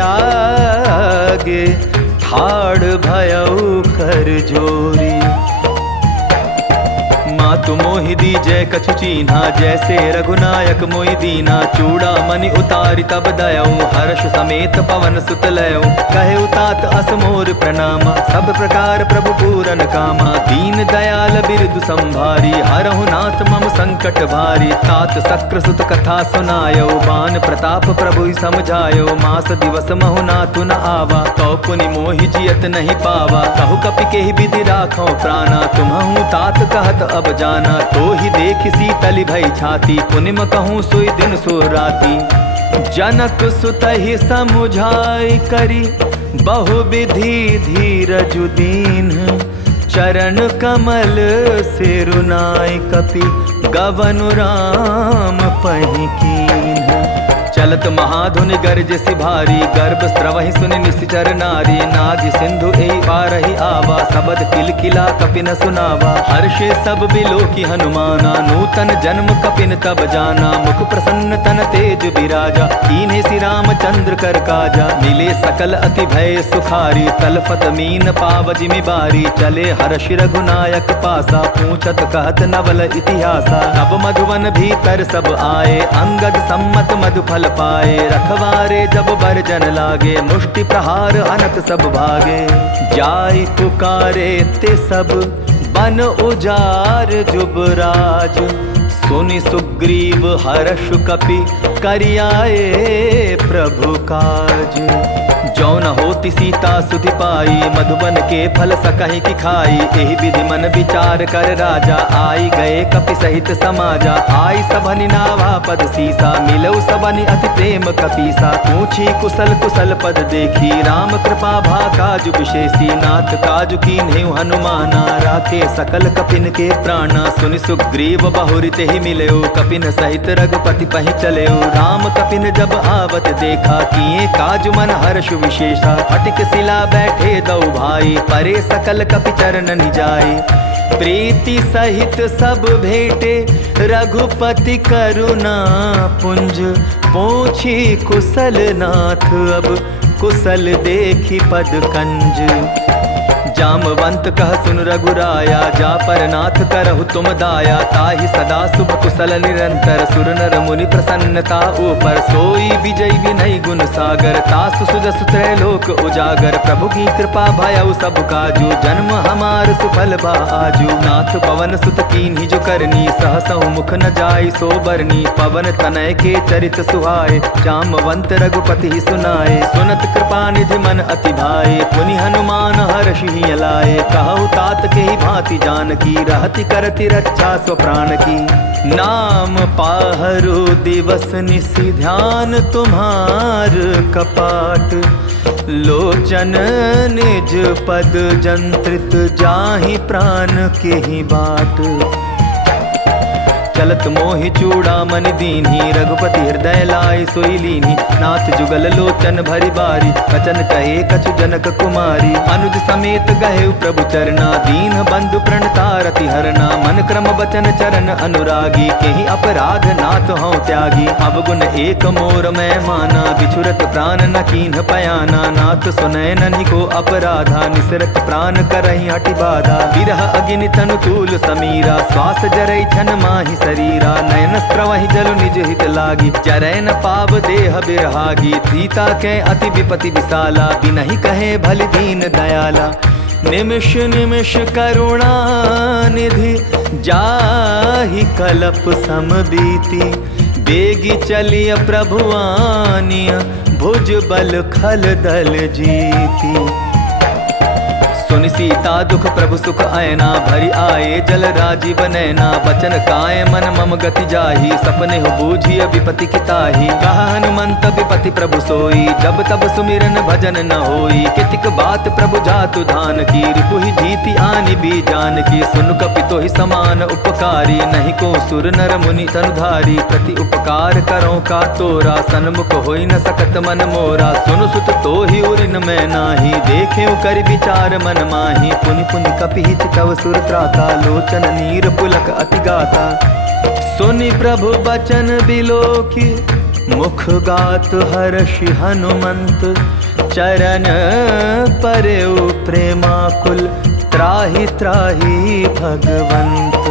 आगे, ठाड़ भयउ कर जोरी। मातु मोहि दीजै कछु चीन्हा, जैसे रघुनायक मोहि दीना। चूड़ा मणि उतारि तब दयऊ, हर्ष समेत पवन सुत लयऊ। कहे तात अस मोर प्रणामा, सब प्रकार प्रभु पूरन कामा। दीन दयाल बिरदु संभारी, हरहु नाथ मम संकट भारी। तात सक्र सुत कथा सुनायो, बान प्रताप प्रभु समझायो। मास दिवस महु नाथु न आवा, तो पुनि मोहि जियत नहीं पावा। कहु कपि केहि विधि राखो प्राणा, तुम्हु तात कहत अब जाना। तो ही देख शीतल भई छाती, पुनिम कहूँ सोई दिन सो राती। जनक सुतहि समुझाई करी, बहु विधि धीरज दीन। चरण कमल सिरुनाई, कपि गवनु राम पहि कीन्ह। चलत महाधुनि गर्ज सिभारी, गर्भ स्त्रवहि सुनि निश्चर नारी। नादि सिंधु एहि पारहि आवा, सबद किलकिला कपिन सुनावा। हर्षे सब बिलोकी हनुमाना, नूतन जन्म कपिन तब जाना। मुख प्रसन्न तन तेज बिराजा, कीन्हे श्री रामचंद्र कर काजा। मिले सकल अति भय सुखारी, तलफत मीन पाव जिमि बारी। चले हर्षि रघुनायक पासा, पूछत कहत नवल इतिहासा। तब मधुवन भीतर सब आए, अंगद सम्मत मधुफल पाए। रखवारे जब बरजन लागे, मुष्टि प्रहार अनत सब भागे। जाय पुकारे ते सब, बन उजार जुबराज। सुनि सुग्रीव हर्ष कपि, करियाए प्रभु काज। जौन होति सीता सुधि पाई, मधुबन के फल सकहि की खाई। एहि विधि मन विचार कर राजा, आई गए कपि सहित समाजा। आई सबनि नावा पद सीसा, मिलऊ सबनि अति प्रेम कपीसा। पूछी कुशल कुशल पद देखी, राम कृपा भा काजु विशेषी। नाथ काजु कीन्हेउ हनुमाना, राखे सकल कपिन के प्राणा। सुनि सुग्रीव बहुरि तेहि मिलयो, कपिन सहित रघुपति पहि चलयो। राम कपिन जब आवत देखा, किए काजु मन हर्ष विशेषा। फटिक शिला बैठे दौ भाई, परे सकल कपि चरण निजाई। प्रीति सहित सब भेटे, रघुपति करुणा पुंज। पूछी कुशल नाथ, अब कुशल देखी पद कंज। जामवंत कह सुन रघुराया, जा पर नाथ करहु तुम दाया। ताहि सदा शुभ कुशल निरंतर, सुर नर मुनि प्रसन्नता ऊपर। सोई विजय विनय गुण सागर, तासु सुजसु त्रैलोक उजागर। प्रभु की कृपा भयउ सब काजू, जन्म हमार सुफल बा आजू। नाथ पवन सुत कीन्हि जो करनी, सहसहु मुख न जाय सो बरनी। पवन तनय के चरित सुहाए, जामवंत रघुपति सुनाए। सुनत कृपा निधि मन अति भाए, पुनि हनुमान हर्षि लाए। कहु तात के ही भांति जानकी, रहति करति रक्षा स्व प्राण की। नाम पाहरु दिवस निशि, ध्यान तुम्हार कपाट। लोचन निज पद जंत्रित, जाहि प्राण के ही बाट। चलत मोहि चूड़ामणि दीन्ही, रघुपति हृदय लाय सोई लीन्ही। नाथ जुगल लोचन भरि बारी, वचन कहे कछु जनक कुमारी। अनुज समेत गहे प्रभु चरना, दीन बंधु प्रणतारति हरना। मन क्रम बचन चरण अनुरागी, केहि अपराध नाथ हूँ त्यागी। अवगुण एक मोर मैं माना, बिछुरत प्राण न कीन्ह पयाना। नाथ सुनय ननि को अपराधा, निसरत प्राण करहि हटि बाधा। विरह अग्नि तनु तूल समीरा, श्वास जरै छन माहि शरीरा। नयन स्त्रवहि जल निज हित लागी, जरै न पाव देह बिरहागी। सीता के अति विपति विशाला, बिनहि कहे भलि दीन दयाला। निमिष निमिष करुणा निधि, जाहि कलप सम बीती। बेगी चलिय प्रभु आनिय, भुज बल खल दल जीती। सुनि सीता दुख प्रभु सुख आयना, भरि आए जल राजीव नैना। बचन काय मन मम गति जाही, सपने हो बूझिय विपति की ताही। कहा हनुमंत विपति प्रभु सोई, जब तब सुमिरन भजन न होई। कितिक बात प्रभु जातु धान की, रिपुहि जीति आनि भी जान की। सुन कपितो ही समान उपकारी, नहीं को सुर नर मुनि तनुधारी। प्रति उपकार करो का तोरा, सन्मुख होई न सकत मन मोरा। सुनु सुत तो ही उरिन मैं नाही, देखे कर विचार मन माही। पुनि पुनि कपिहि चितव सुर त्राता, लोचन नीर पुलक अति गाता। सुनि प्रभु बचन बिलोकी, मुख गात हर्षि हनुमंत। चरण परेउ प्रेमाकुल, त्राहि त्राहि भगवंत।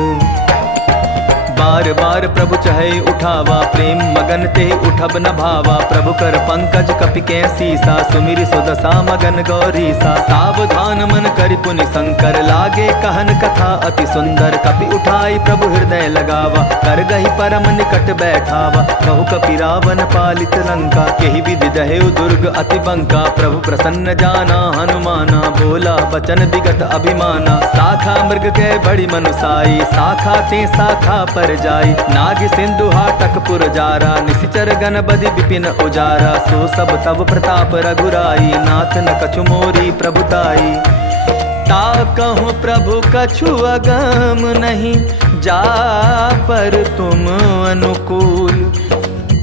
बार बार प्रभु चहे उठावा, प्रेम मगन ते उठब न भावा। प्रभु कर पंकज कपि के सीसा, सुमिर सुदशा मगन गौरीसा। सावधान मन करि पुनि शंकर, लागे कहन कथा अति सुंदर। कपि उठाई प्रभु हृदय लगावा, कर गही परम निकट बैठावा। कहु कपि रावण पालित लंका, केहि विधि दहेउ दुर्ग अति बंका। प्रभु प्रसन्न जाना हनुमाना, बोला बचन विगत अभिमाना। साखा मृग के बड़ी मनुसाई, साखा ते साखा पर जाई। नाग सिंधु हाटक पुर जारा, निशिचर गण बदि विपिन उजारा। सो सब तब प्रताप रघुराई, नाथ न कछु मोरी प्रभुताई। ता कहूँ प्रभु कछु अगम नहीं, जा पर तुम अनुकूल।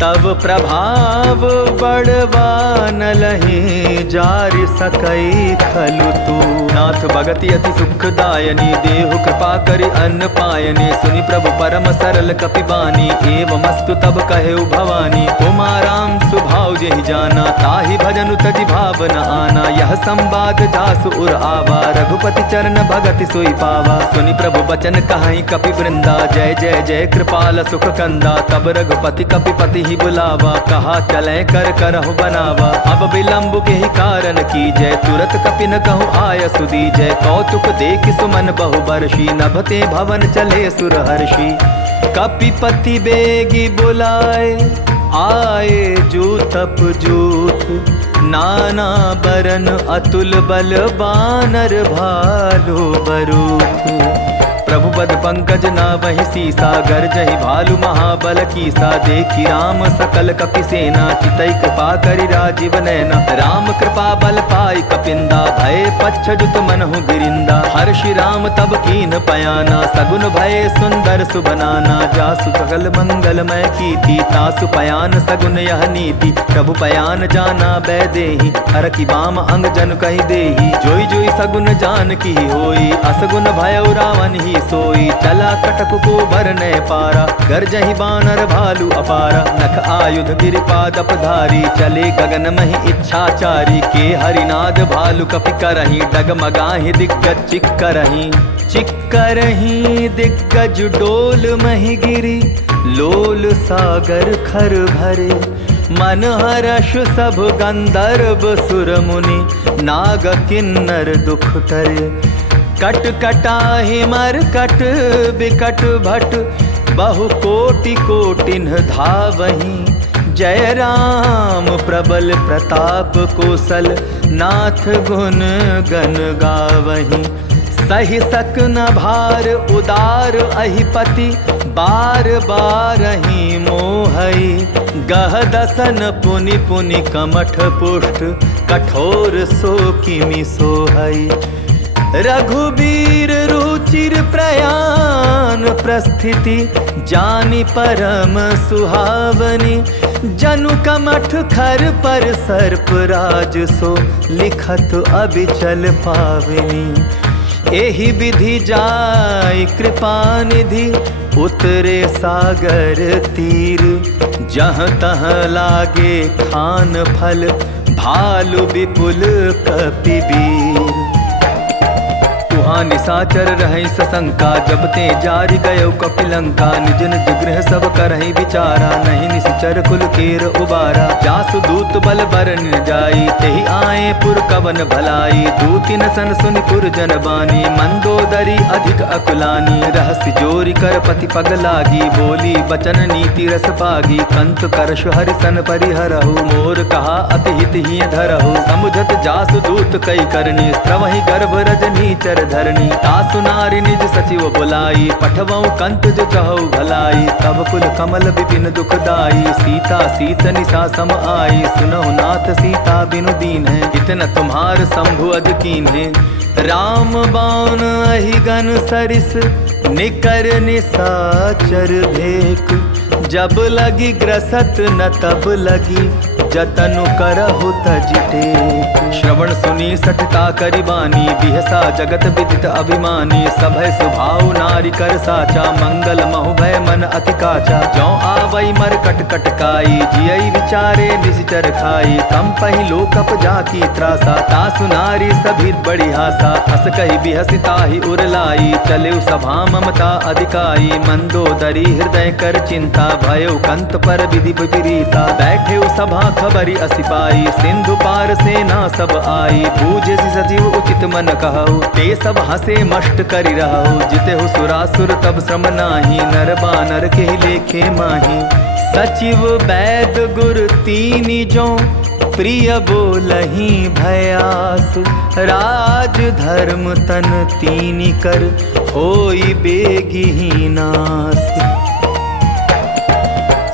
तब प्रभाव बड़वा न लही, जारि सकई खलु तू। नाथ भगति अति सुखदायनी, देहु कृपा करि अन्न पायनी। सुनि प्रभु परम सरल कपि बानी, एवमस्तु तब कहेउ भवानी। उमा राम सुभाव जेहि जाना, ताहि भजनु तजि भाव न आना। यह संवाद जासु उर आवा, रघुपति चरण भगति सोई पावा। सुनि प्रभु बचन कहाई कपि वृंदा, जय जय जय कृपाल सुख कंदा। तब रघुपति कपिपति बुलावा, कहा चले कर करहु बनावा। अब विलंब के ही कारण की जय, तुरत कपि न कहूँ आय सुदी जय। कौतुक देख सुमन बहु बरषी, नभते भवन चले सुर हर्षि। कपिपति बेगी बुलाए, आए जूतप जूथ। नाना बरन अतुल बल, बानर भालु बरूथ। प्रभु बद पंकज ना वही सीसा, गर्जहि भालु महाबल कीसा। देखी राम सकल कपि सेना, चितई कृपा करि राजीव नैना। राम कृपा बल पाई कपिंदा, भय पच्छजुत मनहु गिरिंदा। हर्षि राम तब कीन पयाना, सगुन भय सुंदर सुबनाना। जासु सकल मंगलमय कीर्ति, तासु पयान सगुन यह नीति। प्रभु पयान जाना बैदेही, हर की बाम अंग जन कहि देही। जोई जोई सगुन जान की होई, असगुन भय रावण ही सोई। चला कटक को भरने पारा, गर्जहि बानर भालु अपारा। नख आयुध गिरिपादप धारी, चले गगन महि इच्छाचारी। के हरिनाद भालु कपि करहि, डगमगाहि दिग्गज चिक करहि। चिक करहि दिग्गज डोल महि गिरी, लोल सागर खर भरे। मन हर्ष सब गंधर्व सुर मुनि, नाग किन्नर दुख टरे। कट कटाहि मर कट बिकट भट, बहु कोटि कोटिन धावहीं। जय राम प्रबल प्रताप कौशल, नाथ गुण गण गावहीं। सहि सक न भार उदार अहिपति, बार बार ही मोहई। गह दसन पुनि पुनि कमठ पुष्ट, कठोर सो किमि सोहई। रघुबीर रुचि चिर प्रयाण प्रस्थिति जानी परम सुहावनी। जनु कमठ खर पर सर्प राज सो लिखत अबिचल पावनी। एहि विधि जाय कृपा निधि उतरे सागर तीर। जहाँ तहाँ लागे खान फल भालु विपुल कपिबीर। तुहाँ निशाचर रहै सशंका जब ते जारि गयो कपिलंका। निज निज गृह सब करहि विचारा नहीं निश्चर कुल केर उबारा। जासु दूत बल बरन जाई तेहि आए पुर कवन भलाई। दूतिन सन सुनि पुर जन बानी मंदोदरी अधिक अकुलानी। रहस्य जोरी कर पति पग लागी बोली बचन नीति रस पागी। कंत करश हरिसन परिहरहु मोर कहा अति हित ही धरहु। समुझत जासु दूत कई करनी स्त्रवहि गर्भ रजनी चर धरणी। तासु नारी निज सचिव बुलाई पठवऊ कंत जो चहु भलाई। तब कुल कमल विपिन दुखदाई सीता सीत निशा सम आई। सुनहु नाथ सीता बिनु दीन है इतना तुम्हार शंभु अज कीन है। राम बाण अहिगन सरिस निकर निशाचर भेक। जब लगी ग्रसत न तब लगी जतनु करहु तज टेक। श्रवण सुनी सठता करिबानी बिहसा जगत विदित अभिमानी। सभय सुभाव नारी कर साचा मंगल महु भय मन अति काचा। जौ आवई मर कट कटकाई जियई विचारे निश्चर खाई। कम पही लोकप जाकी त्रासा तासु नारी सभी बड़ी हासा। हस कही बिहसी ताहि उरलाई चले सभा ममता अधिकाई। मंदोदरी हृदय कर चिंता भयो कंत पर विधि विपरीता। बैठे सभा खबरी असिपाई सिंधु पार सेना सब आई। बूझे सजीव उचित मन कहु ते सब हसे मष्ट करि रहु। जितेहु सुरासुर तब श्रम नाही नर बानर के लेखे माही। सचिव वैद गुर तीनि जो प्रिय बोलहि भयास। राज धर्म तन तीनि कर होई बेगिहि नास।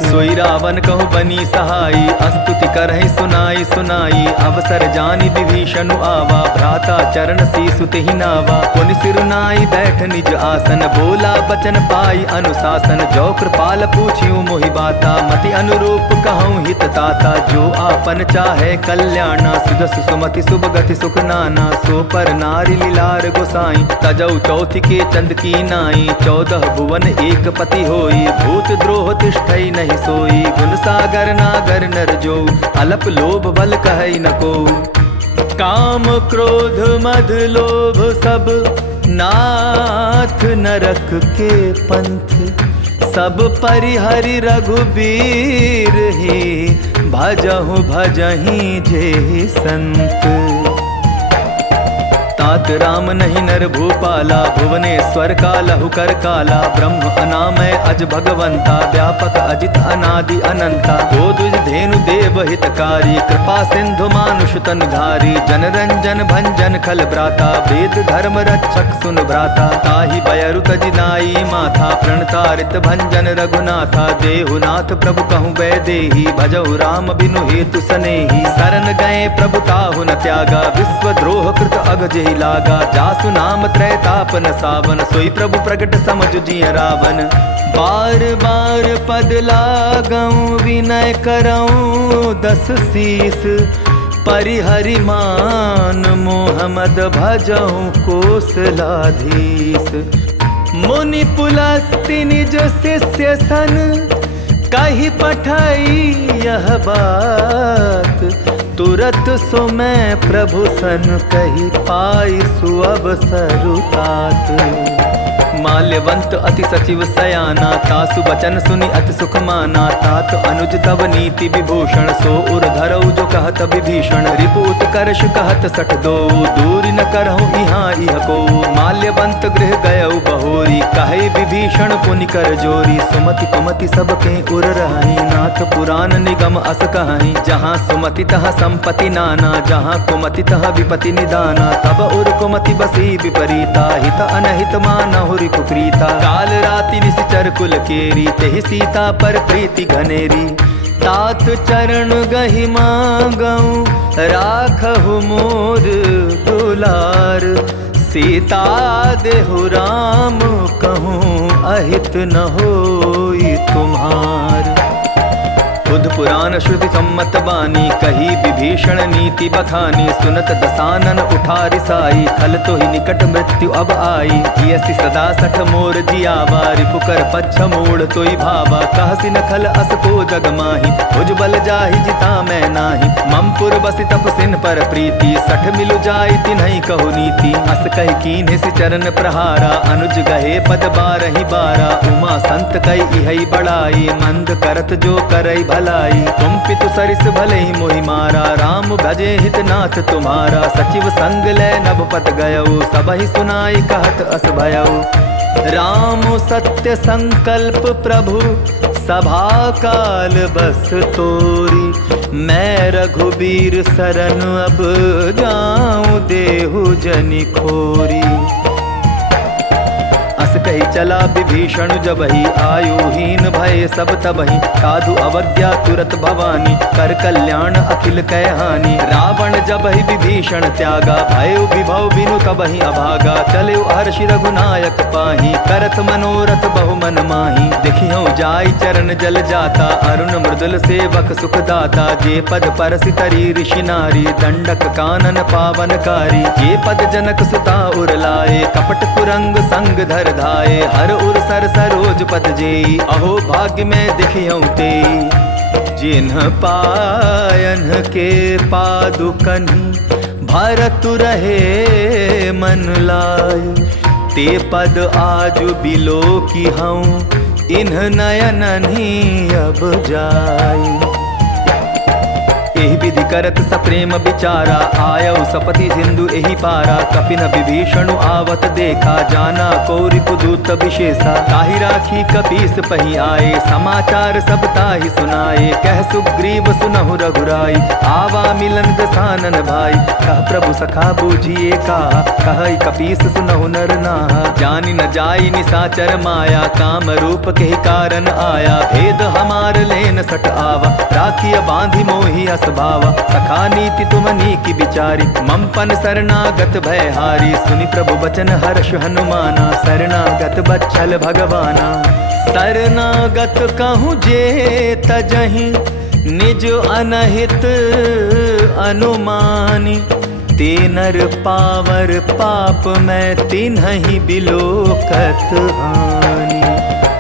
सोई रावण कहु बनी सहाई अस्तुति करहि सुनाई सुनाई। अवसर जानि विभीषण आवा भ्राता चरण सीसु तेहि नावा। पुनि सिरुनाई बैठ निज आसन बोला बचन पाई अनुशासन। जो कृपाल पूछियो मोहि बाता मति अनुरूप कहूँ हित ताता। जो आपन चाहे कल्याणा सुदस सुमति शुभ गति सुख नाना। सो पर नारी लीलार गोसाई तजौ चौथि के चंद की नाई। 14 भुवन एक पति होई भूत द्रोह तिष्ठई नहीं सोई। गुण सागर नागर नर जो अलप लोभ बल कहई न को। काम क्रोध मद लोभ सब नाथ नरक के पंथ। सब परिहरि रघुबीर ही भजहु भजहि जे संत। तात राम नहीं नर भूपाला भुवनेश्वर कालहु कर काला। ब्रह्म अनामय अज भगवंता व्यापक अजित अनादि अनंता। गोदुज धेनु देव हितकारी कृपा सिंधु मानुष तन धारी। जन रंजन भंजन खल भ्राता वेद धर्म रक्षक सुन भ्राता। ताहि बयरु तजिनाई माथा प्रणतारित भंजन रघुनाथा। देहुनाथ प्रभु कहूँ वैदेही भजहु राम बिनु हेतु सनेही। शरण गए प्रभु ताहु न त्यागा विश्व द्रोह कृत अग जेहि लागा। जासु नाम त्रैताप न सावन सोई प्रभु प्रगट समझ जिय रावण। बार बार पद लागऊं विनय करऊं 10 शीस। परिहरि मान मोहम्मद भजऊं कोसलाधीश। मुनि पुलस्ति निज शिष्य सन कही पठाई यह बात। तुरत सो मैं प्रभु सन कही पाई सुअवसरु तात। माल्यवंत अति सचिव सयाना तासु बचन सुनि अति सुख माना। तात अनुज तब नीति विभूषण सो उर धरऊ जो कहत विभीषण। रिपु उत्कर्ष कहत सठ दो दूर न करहु इहाँ इह को। माल्यवंत गृह गयऊ बहोरी कहे विभीषण पुनि कर जोरी। सुमति कुमति सबके उर रहाई नाथ पुराण निगम अस कहाई। जहाँ सुमति तहाँ संपत्ति नाना जहाँ कुमति तहाँ विपति निदाना। तब उर कुमति बसी विपरीता हित अनहित मानहुरि कुप्रीता। काल राति निश्चर कुल केरी तेहि सीता पर प्रीति घनेरी। तात चरण गहि मांगऊं राखहु मोर दुलार। सीता देहु राम कहूँ अहित न होई तुम्हार। बुध पुराण श्रुति सम्मत बानी कही विभीषण नीति बखानी। सुनत दसानन उठा रिसाई खल तो ही निकट मृत्यु अब आई। जियसि सदा सठ मोर जियावा रिपुकर पच्छ मोड़ तोई भावा। कहसि न खल अस को जग माही भुज बल जाहि जिता मैं नाही। ममपुर बसि तपसिन पर प्रीति सठ मिलु जाई तिन्हि कहु नीति। अस कहि कीन्हि सि चरण प्रहारा अनुज गहे पद बारहि बारा। उमा संत कई इहै बड़ाई मंद करत जो करई भलाई। तुम पितु सरिस भले ही मोहि मारा राम भजे हितनाथ तुम्हारा। सचिव संग ले नभपत गयऊ सबहि सुनाई कहत अस भयऊ। राम सत्य संकल्प प्रभु सभा काल बस तोरी। मैं रघुबीर सरन अब जाऊं देहु जनि खोरी। अस कही चला विभीषण जबहि आयुहीन भय सब तबहि। साधु अवज्ञा तुरत भवानी कर कल्याण अखिल कह हानि। रावण जबहि विभीषण त्यागा भयो विभव बिनु तबहि अभागा। चले हर्षि रघुनायक पाही करत मनोरथ बहु मन माही। देखियो जाई चरण जल जाता अरुण मृदुल सेवक सुखदाता। जे पद परसि तरी ऋषि नारी दंडक कानन पावनकारी। जे पद जनक सुता उर लाए कपट कुरंग संग धर धाये। हर उर सर सरोज पद जेई अहो भाग्य में दिखियौ ते। जिन्ह पायन के पादुकनि भरतु रहे मन लाय। ते पद आज बिलो की हूँ इन्ह नयननि अब जाय। एहि विधि करत सप्रेम विचारा आयऊ सपति सिंधु एहि पारा। कपिन विभीषण आवत देखा जाना कौरि पुदूत विशेषा। ताहि राखी कपीस पही आए समाचार सब ताहि सुनाए। कह सुग्रीव सुनहु रघुराई आवा मिलन दसानन भाई। कह प्रभु सखा बूझिए का कहई कपीस सुनहु नर नाहा। जानि न जाई निसाचर माया काम रूप के कारण आया। भेद हमार लेन सट आवा राखिय बांधि मोहि अस भावा। सखा नीति तुम नीकी बिचारी ममपन शरणागत भयहारी। सुनि प्रभु बचन हर्ष हनुमाना शरणागत बच्छल भगवाना। शरणागत कहूँ जे तजहि निज अनहित अनुमानी। ते नर पावर पाप मैं तिन्हि बिलोकत हानि।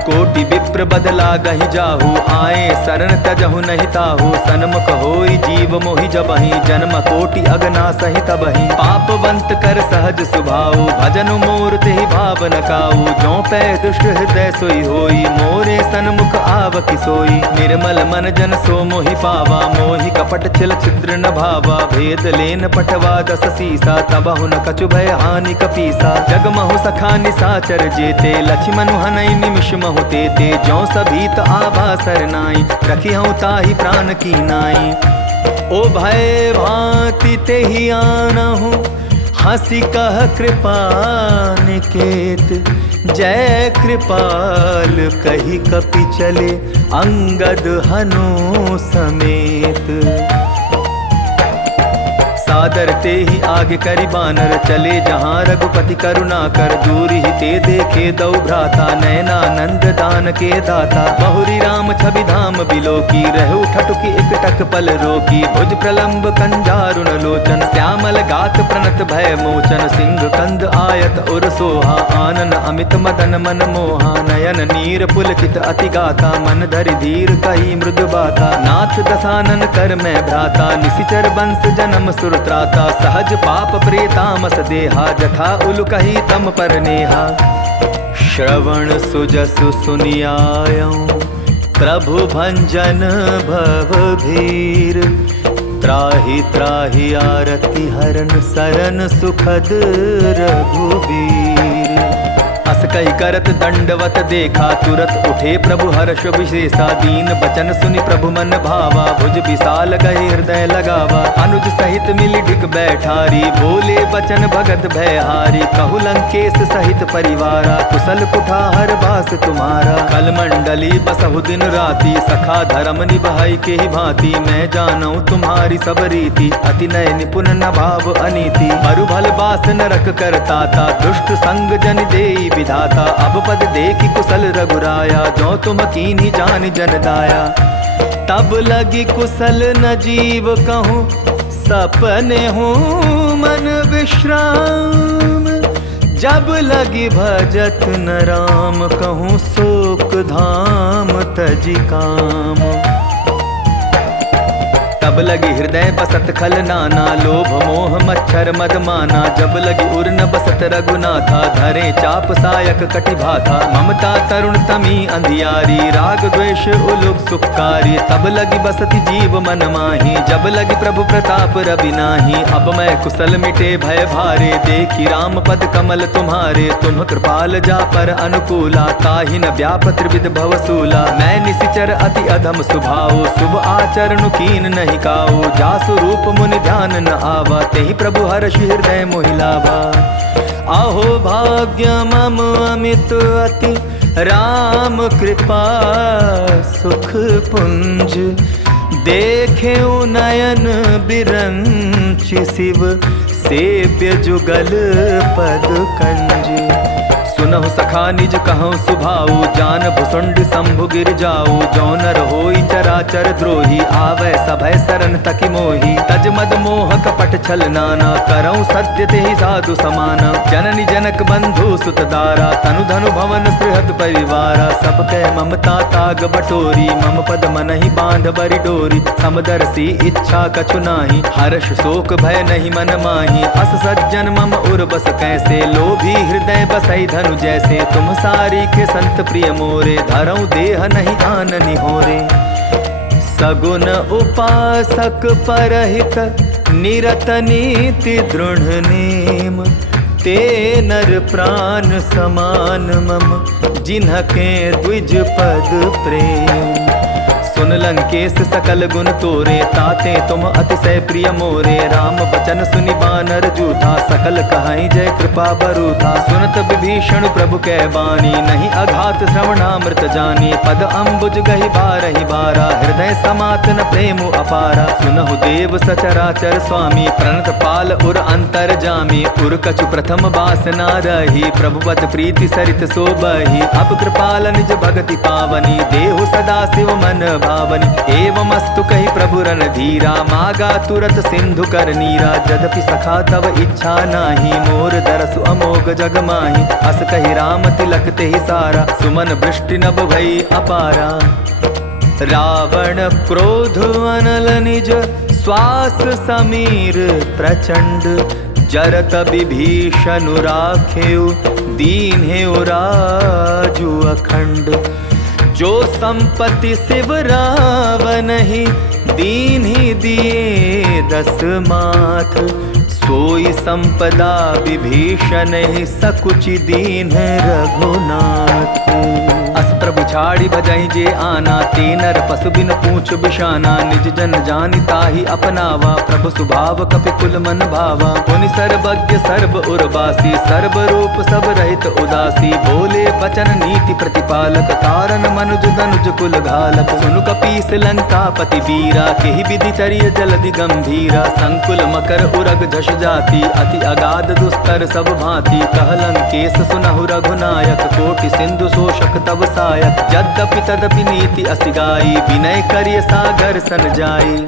कोटि विप्र बदला गहि जाहु आए शरण तजहु नहीं ताहु। सन्मुख होई जीव मोहि जबहि जन्म कोटि अगना सहि तबहि। पापवंत कर सहज सुभाऊ भजन मोर तेहि भाव न काऊ। जो पै दुष्ट हृदय सोई होई मोरे सन्मुख आव किसोई। निर्मल मन जन सो मोहि पावा मोहि कपट छिल छिद्र न भावा। भेद लेन पटवा दस सीसा तबहु न कछु भय हानि कपीसा। जगमहु सखा निसाचर जेते लक्ष्मण हनई निमिष महु ते। जो सभीत आभा सरनाई रखी हूँ ताहि प्राण की नाई। ओ भय भांति ते ही आनहु हंसी कह कृपा निकेत। जय कृपाल कही कपि चले अंगद हनु समेत। सादर ते ही आगे करि बानर चले जहाँ रघुपति करुणा कर। दूर ही ते देखे दौ भ्राता नयनानंद दान के दाता। बहुरी राम छवि धाम बिलो की रहु ठटुकी एक टक पल रोकी। भुज प्रलंब कंजारुण लोचन श्यामल गात प्रणत भय मोचन। सिंह कंद आयत उर सोहा आनन अमित मदन मन मोहा। नयन नीर पुलकित अति गाता मन धरि धीर कही मृदु बाता। नाथ दसानन कर मैं भ्राता निशिचर वंश जन्म सुर त्राता। सहज पाप प्रेतामस देहा जथा उल कही तम पर नेहा। श्रवण सुजसु सुनियायऊं प्रभु भंजन भव भीर। त्राहि त्राहि आरति हरन सरन सुखद रघुबीर। अस कही करत दंडवत देखा, तुरत उठे प्रभु हर्ष विशेषा। दीन बचन सुनि प्रभु मन भावा, भुज विशाल गए हृदय लगावा। अनुज सहित मिली ढिक बैठारी, बोले बचन भगत भयहारी। कहु लंकेश सहित परिवारा, कुशल कुठार बास तुम्हारा। कल मंडली बसहु दिन राति, सखा धर्म निभाई के ही भांति। मैं जानू तुम्हारी सब रीति, अति नय निपुण न भाव अनीति। मरु भल बास नरक करता था, दुष्ट संग जन देई विधाता। अब पद देखि कुशल रघुराया, जो तुम कीन्ही जान जन दाया। तब लगी कुशल न जीव कहूँ, सपने हूँ मन विश्राम। जब लगी भजत न राम, कहूँ शोक धाम तजी काम। तब लगी हृदय बसत खल नाना, लोभ मोह मच्छर मद माना। जब लगी उर न बसत रघुनाथा, धरे चाप सायक कटि भाथा। ममता तरुण तमी अंधियारी, राग द्वेष उलुक सुखकारी। तब लगी बसति जीव मन माही, जब लगी प्रभु प्रताप रवि नाही। अब मैं कुशल मिटे भय भारे, देखी राम पद कमल तुम्हारे। तुम कृपाल जा पर अनुकूला, ताहि न व्याप त्रिविध भवसूला। मैं निशिचर अति अधम स्वभाव, शुभ आचरण कीन नहीं काऊ। जासु रूप मुनि ध्यान न आवा, तेहि प्रभु हर्ष हृदय मोहिलावा। आहो भाग्य मम अमित अति, राम कृपा सुख पुंज। देखे नयन बिरंचि, शिव सेव्य जुगल पद कंज। सुनहु सखा निज कहूँ सुभाऊ, जान भुसुंड शंभु गिर जाऊ। जो नर होई चराचर द्रोही, आवे सभय सरन तकि मोही। तज मद मोह कपट छल नाना, करऊँ सत्य तेहि साधु समाना। जननी जनक बंधु सुत दारा, तनु धनु भवन सृहद परिवारा। सब कह ममता ताग बटोरी, मम पद मनहि बांध बरि डोरी। समदर्शी इच्छा कछु नाही, हर्ष शोक भय नहीं मन माही। अस सज्जन मम उर बस कैसे, लोभी हृदय बसई धनु जैसे। तुम सारी के संत प्रिय मोरे, धरऊं देह नहीं आननि होरे। सगुन उपासक परहित, निरत नीति दृढ़ नेम। ते नर प्राण समान मम, जिन्हके द्विज पद प्रेम। सुन लंकेश सकल गुण तोरे, ताते तुम अतिशय प्रिय मोरे। राम बचन सुनि बानर जूथा, सकल कहाई जय कृपा बरूथा। सुनत विभीषण प्रभु कै बानी, नहीं अघात श्रवणामृत जानी। पद अम्बुज गहि बारहि बारा, हृदय समात न प्रेम अपारा। सुनहु देव सचराचर स्वामी, प्रणत पाल उर अंतर जामी। उर कछु प्रथम बासना रही, प्रभुपत प्रीति सरित सोबही। अब कृपाल निज भगति पावनी, देहु सदा शिव मन भावनी। एवमस्तु कहि प्रभु रन धीरा, मागा तुरत सिंधु कर नीरा। यद्यपि सखा तव इच्छा नाही, मोर दरसु अमोघ जग माही। अस कहि राम तिलक तेहि सारा, सुमन वृष्टि नभ भई अपारा। रावण क्रोध अनल निज, श्वास समीर प्रचंड। जरत विभीषण राखेउ, दीन्हेउ राजु अखंड। जो संपत्ति शिव रावण ही, दीन्हि दिए 10 माथ। सोई संपदा विभीषण ही, सकुचि दीन रघुनाथ। अस प्रभु छाड़ी भजहि जे आना, ते नर पशु बिन पूछ बिशाना। निज जन जानि ताहि अपनावा, प्रभु स्वभाव कपि कुल मन भावा। पुनि सर्वज्ञ सर्व उर्वासी, सर्व रूप सब रहित उदासी। बोले बचन नीति प्रतिपालक, तारन मनुज दनुज कुल घालक। सुनु कपीस लंकापति वीरा, केहि विधि चरिय जलधि गंभीरा। संकुल मकर उरग झष जाति, अति अगाध दुस्तर सब भांति। कह लंकेश सुनहु रघुनायक, कोटि सिंधु शोषक तब सायक। यद्यपि तदपि नीति असिगाई, विनय करिय सागर सन जाई।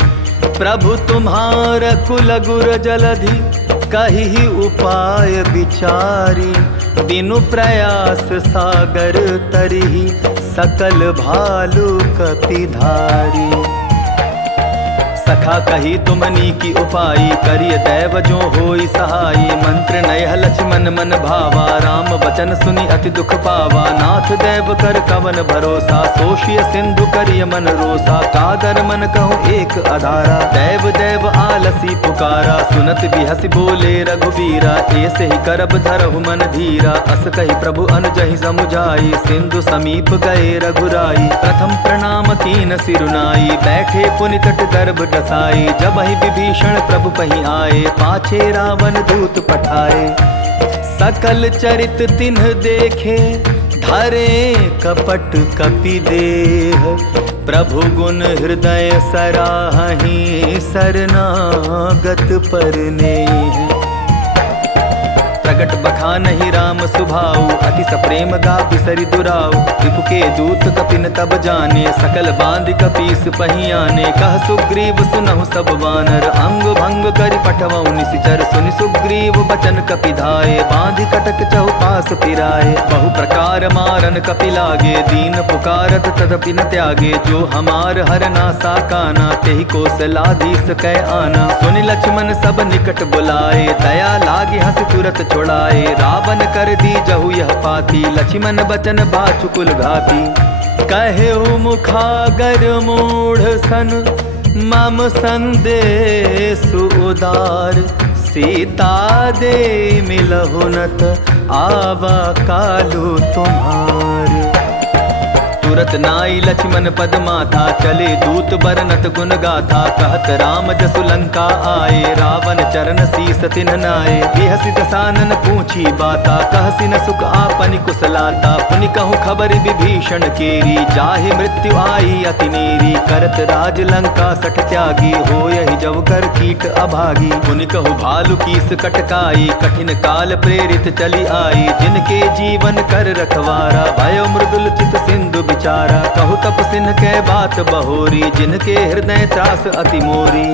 प्रभु तुम्हार कुल गुर जलधि, कहि उपाय विचारी। बिनु प्रयास सागर तरिहि, सकल भालु कपिधारी। सखा कही तुमनी की उपाई, करिय दैव जो होई सहाई। मंत्र नयह लक्ष्मण मन भावा, राम बचन सुनि अति दुख पावा। नाथ दैव कर कवन भरोसा, सोशिय सिंधु करिय मन रोसा। कादर मन कहूँ एक आधारा, दैव दैव आलसी पुकारा। सुनत बिहसी बोले रघुबीरा, ऐसे ही करब धरहु मन धीरा। अस कही प्रभु अनुजहि समुझाई, सिंधु समीप गए रघुराई। प्रथम प्रणाम कीन सिरुनाई, बैठे पुनि तट गर्भ डसाई। जब ही विभीषण प्रभु पही आए, पाछे रावण दूत पठाए। सकल चरित तिन्ह देखे, धरे कपट कपि देह। प्रभु गुण हृदय सराहि, शरणागत परनेह। प्रगट बखानहि राम सुभाऊ, अति सप्रेम गा बिसरि दुराऊ। रिपु के दूत कपिन तब जाने, सकल बांध कपीस पहियाने। कह सुग्रीव सुनहु सब वानर, अंग भंग करि पठवऊ निशिचर। सुनि सुग्रीव बचन कपि धाये, बांधि कटक चहुपास फिराए। बहु प्रकार मारन कपि लागे, दीन पुकारत तदपि न त्यागे। जो हमार हरना साकाना, तेहि कौशलाधीश कै आना। सुनि लक्ष्मण सब निकट बुलाए, दया लागी हंस तुरत छोड़ाए। रावण कर दी जहु यह पाती, लक्ष्मण बचन बाचुकुल घाती। कहेउ मुखागर मूढ़ सन, मम संदेश उदार। सीता दे मिलहु नत, आवा कालु तुम्हार। तुरत नाई लक्ष्मण पद माथा, चले दूत बरनत गुण गाथा। कहत राम जसु लंका आए, रावण चरण शीस तिन्ह नाए। बिहसि दसानन पूछी बाता, कहसि न सुख आपनि कुशलाता। पुनि कहूँ खबर विभीषण केरी, जाहि मृत्यु आई अति नेरी। करत राज लंका सठ त्यागी, होयहि जब कर कीट अभागी। पुनि कहूँ भालु कीस कटकाई, कठिन काल प्रेरित चली आई। जिनके जीवन कर रखवारा, भयो मृदुल चित सिंधु बिचारा। कहु तप सिन्ह के बात बहोरी, जिनके हृदय त्रास अति मोरी।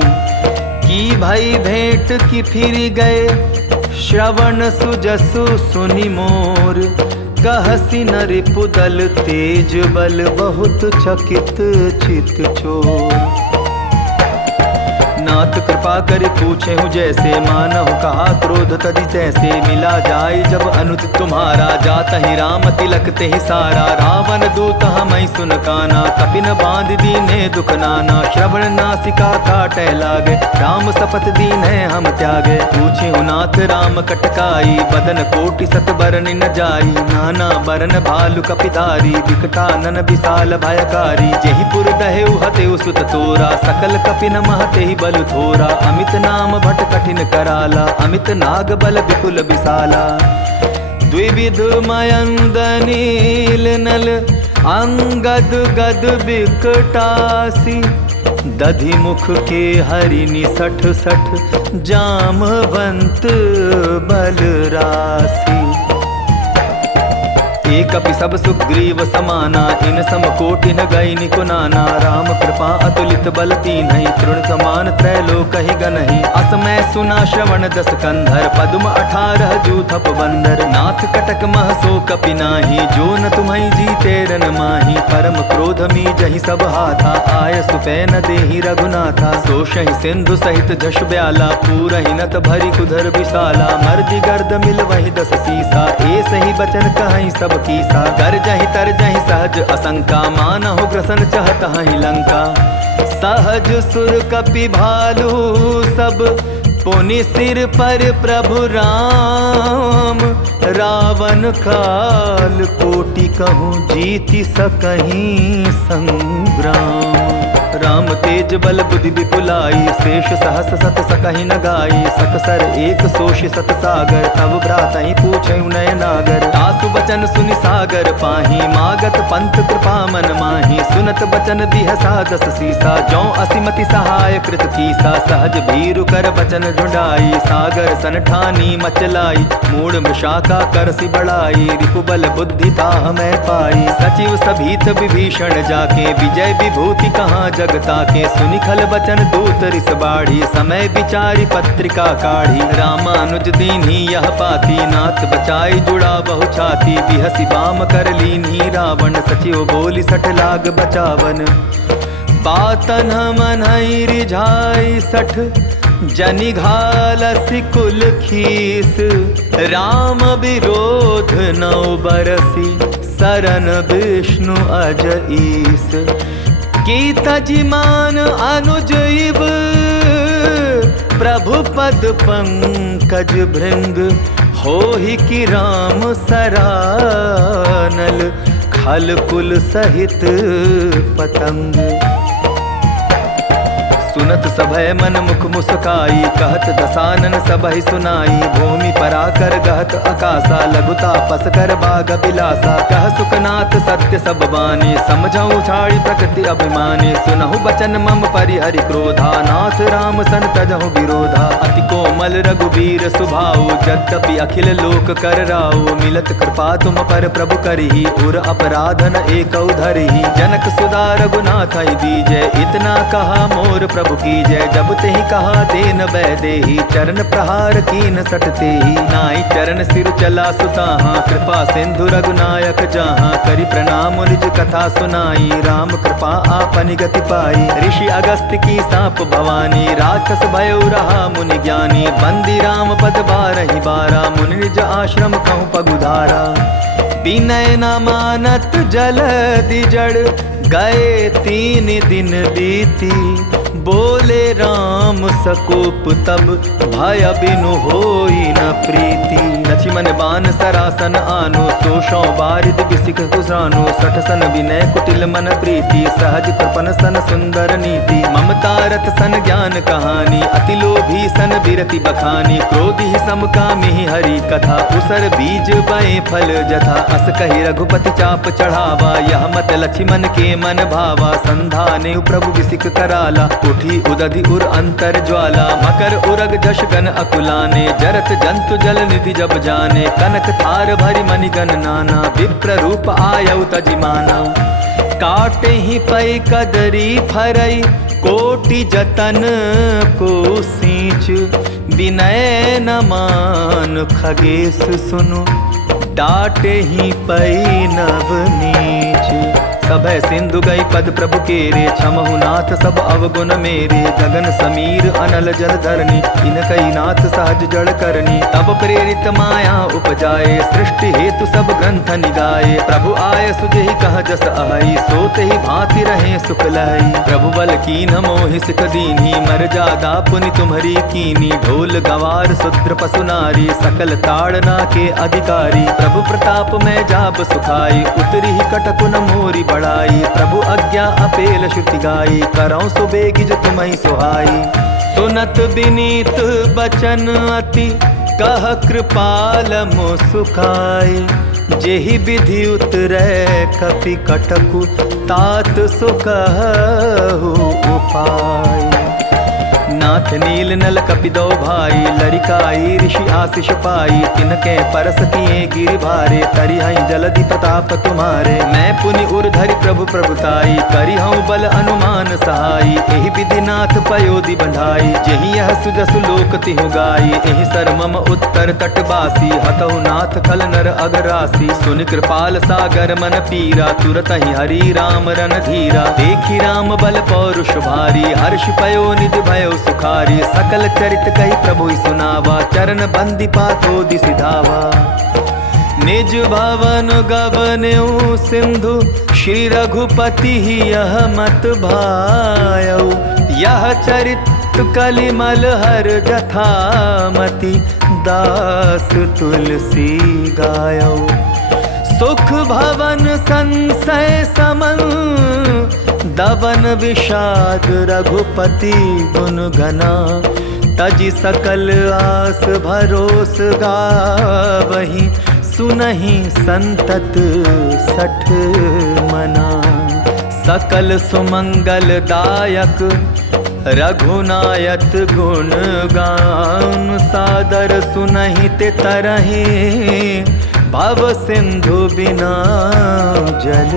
की भई भेंट की फिर गए, श्रवण सुजसु सुनि मोर। कहसी न रिपुदल तेज बल, बहुत चकित चित चोर। नाथ कृपा कर पूछे हूँ जैसे, मानहु कहा क्रोध तदि तैसे। मिला जाय जब अनुज तुम्हारा, जात ही राम तिलक ते ही सारा। रावण दूत हमई सुन काना, कपिन बांध दीने दुख नाना। श्रवण नासिका काटै लागे, राम शपथ दीने हम त्यागे। पूछे हूँ नाथ राम कटकाई, बदन कोटि सत बरन न जाई। नाना बरन भालु कपिधारी, विकटानन विशाल भयकारी। जेहि पुर दहेउ हतेउ सुत तोरा, सकल कपिन महते ही बल थोरा। अमित नाम भट कठिन कराला, अमित नाग बल विपुल विशाला। द्विविध मयंद नील नल, अंगद गद बिकटासी। दधि मुख के हरिनि सठ सठ, जामवंत बल राशि। एक कपि सब सुग्रीव समाना, इन सम कोटि न गई निकुनाना। राम कृपा अतुलित बल तीन्हि, तृण समान त्रैलोक ही गनहि। असमय सुना श्रवण दस कंधर, पद्म 18 जूथप बंदर। नाथ कटक मह सो कपि नाही, जो न तुम्हि जीते रन माही। परम क्रोध मी जहि सब हाथा, आय सुपै न देहि रघुनाथा। सोषहि सिंधु सहित झष ब्याला, पूरहि नत भरि कुधर विशाला। मर्दि गर्द मिल वहि 10 सीसा, ऐसे ही बचन कहहि सब कीसा। कर जहि तर जहि सहज असंका, मानहु ग्रसन चहत हहि लंका। सहज सुर कपि भालू सब, पुनि सिर पर प्रभु राम। रावण काल कोटि कहूँ, जीति सकहीं संग्राम। राम तेज बल बुद्धि विपुलाई, शेष सहस सत सकहि न गाई। सकसर एक सोष सत सागर, तब भ्रातहि पूछे नय नागर। तासु बचन सुनि सागर पाही, मागत पंथ कृपा मन माही। सुनत बचन बिहसा 10 सीसा, जौ असिमति सहाय कृत कीसा। सहज भीरु कर बचन ढूंढाई, सागर सन ठानी मचलाई। मूढ़ मृषाका करसि बढ़ाई, रिपुबल बुद्धि ताह मैं पाई। सचिव सभीत विभीषण जाके, विजय विभूति कहाँ जगता के। सुनि खल बचन दूत रिस बाढ़ी, समय विचारी पत्रिका काढ़ी। रामानुज दीन्ही यह पाती, नाथ बचाई जुड़ा बहु छाती। बिहसी बाम कर लीन्ही रावण, सचिव बोली 60 लाग बचावन। बातन मनई रिझाई सठ, जनि घालसी कुल खीस। राम विरोध नौ बरसी, शरण विष्णु अज ईस। की तजिमान अनुज इव, प्रभु पद पंकज भृंग। होहि कि राम सरानल, खल कुल सहित पतंग। सुनत सभय मन मुख मुस्काई, कहत दसानन सबहि सुनाई। भूमि पराकर गहत अकासा, लघुता पस कर बाग बिलासा। कह सुखनाथ सत्य सब बानी, समझऊ छाड़ी प्रकृति अभिमानी। सुनहु बचन मम परिहरि क्रोधा, नाथ राम सन तजहु विरोधा। अति कोमल रघुबीर स्वभाव, यद्यपि अखिल लोक कर राव। मिलत कृपा तुम पर प्रभु करही, उर अपराधन एकौ धरही। जनक सुधा रघुनाथ दीजय, इतना कहा मोर प्रभु की जय। जब ते ही कहा देन वैदेही, चरण प्रहार कीन सटते ही। नाई चरण सिर चला सुताहा, कृपा सिंधु रघुनायक जहाँ। करि प्रणाम निज कथा सुनाई, राम कृपा आपनि गति पाई। ऋषि अगस्त की साप भवानी, राक्षस भयो रहा मुनि ज्ञानी। बंदी राम पद बारहि बारा, मुनि निज आश्रम कहूँ पगुधारा। विनय न मानत जलधि जड़, गए 3 दिन बीती। बोले राम सकोप तब, भय बिनु होई न प्रीति। लक्ष्मण बान सरासन आनो, सोषौ बारिद बिसिक कुसानो। सठ सन विनय कुटिल मन प्रीति, सहज कृपन सन सुंदर नीति। ममता रथ सन ज्ञान कहानी, अति लोभी सन बिरति बखानी। क्रोधि समकामी हरि कथा, उसर बीज बए फल जथा। अस कहि रघुपति चाप चढ़ावा, यह मत लक्ष्मण के मन भावा। संधाने प्रभु बिसिक कराला, उठी उदधि उर अंतर ज्वाला। मकर उरग जश गण अकुलाने, जरत जंतु जल निधि जब जाने। कनक थार भरि मणिगण नाना, विप्र रूप आयउ तजिमाना। काटे ही पै कदरी फरई, कोटि जतन को सींच। विनय न मान खगेश सुनु, डाटे ही पै नव नीच। सभय सिंधु गई पद प्रभु केरे, क्षमहु नाथ सब अवगुण मेरे। गगन समीर अनल जल धरनी, इनकई नाथ सहज जड़ करनी। तब प्रेरित माया उपजाए, सृष्टि हेतु सब ग्रंथ निगाए। प्रभु आय सुजहि कह जस आई, सोते ही भांति रहे सुख लहई। प्रभु बल कीन मोहि सिख दीन्ही, मर्यादा पुनि तुम्हरी कीनी। ढोल गवार शूद्र पशु नारी, सकल ताड़ना के अधिकारी। प्रभु प्रताप में जाब सुखाई, उतरी ही कटकुन मोरी बढ़ाई। प्रभु आज्ञा अपेल श्रुति गाई, करौं सुबेगी जो तुम्हि सुहाई। सुनत विनीत बचन अति, कह कृपाल मो सुखाई। जेहि विधि उतरै कपि कटकु, तात सो कहु उपाय। नाथ नील नल कपि दो भाई, लरिकाई ऋषि आशीष पाई। तिनके परस किए गिरि भारे, तरिहै जलधि प्रताप तुम्हारे। मैं पुनि उर धरि प्रभु प्रभुताई, करिहऊँ बल अनुमान सहाई। एहि विधि नाथ पयोधि बंधाई, जेहि यह सुजसु लोक तिहु गाई। एहि सर मम उत्तर तटवासी, हतहु नाथ खल नर अगरासी। सुनि कृपाल सागर मन पीरा, तुरत ही हरि राम रन धीरा। देखि राम बल पौरुष भारी, हर्ष पयो निधि भयो सुखारी। सकल चरित कही प्रभु सुनावा, चरण बंदी पातो दिसि धावा। निज भवन गवन्यु सिंधु, श्री रघुपति ही यह मत भायऊ। यह चरित कलिमल हर जथामति, दास तुलसी गायऊ। सुख भवन संशय समन, दवन विषाद रघुपति गुण गना। तजि सकल आस भरोस गावहि, सुनहि संतत सठ मना। सकल सुमंगल दायक रघुनायक गुण गान। सादर सुनहि ते तरहि, भव सिंधु बिना जल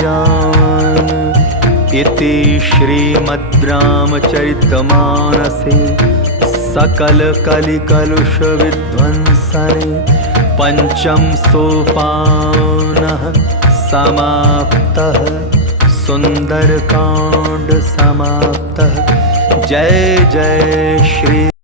जान। इति श्रीमद् रामचरितमानसे सकल कलि कलुष विध्वंसने पंचम सोपानः समाप्तः। सुंदर कांड समाप्तः। जय जय श्री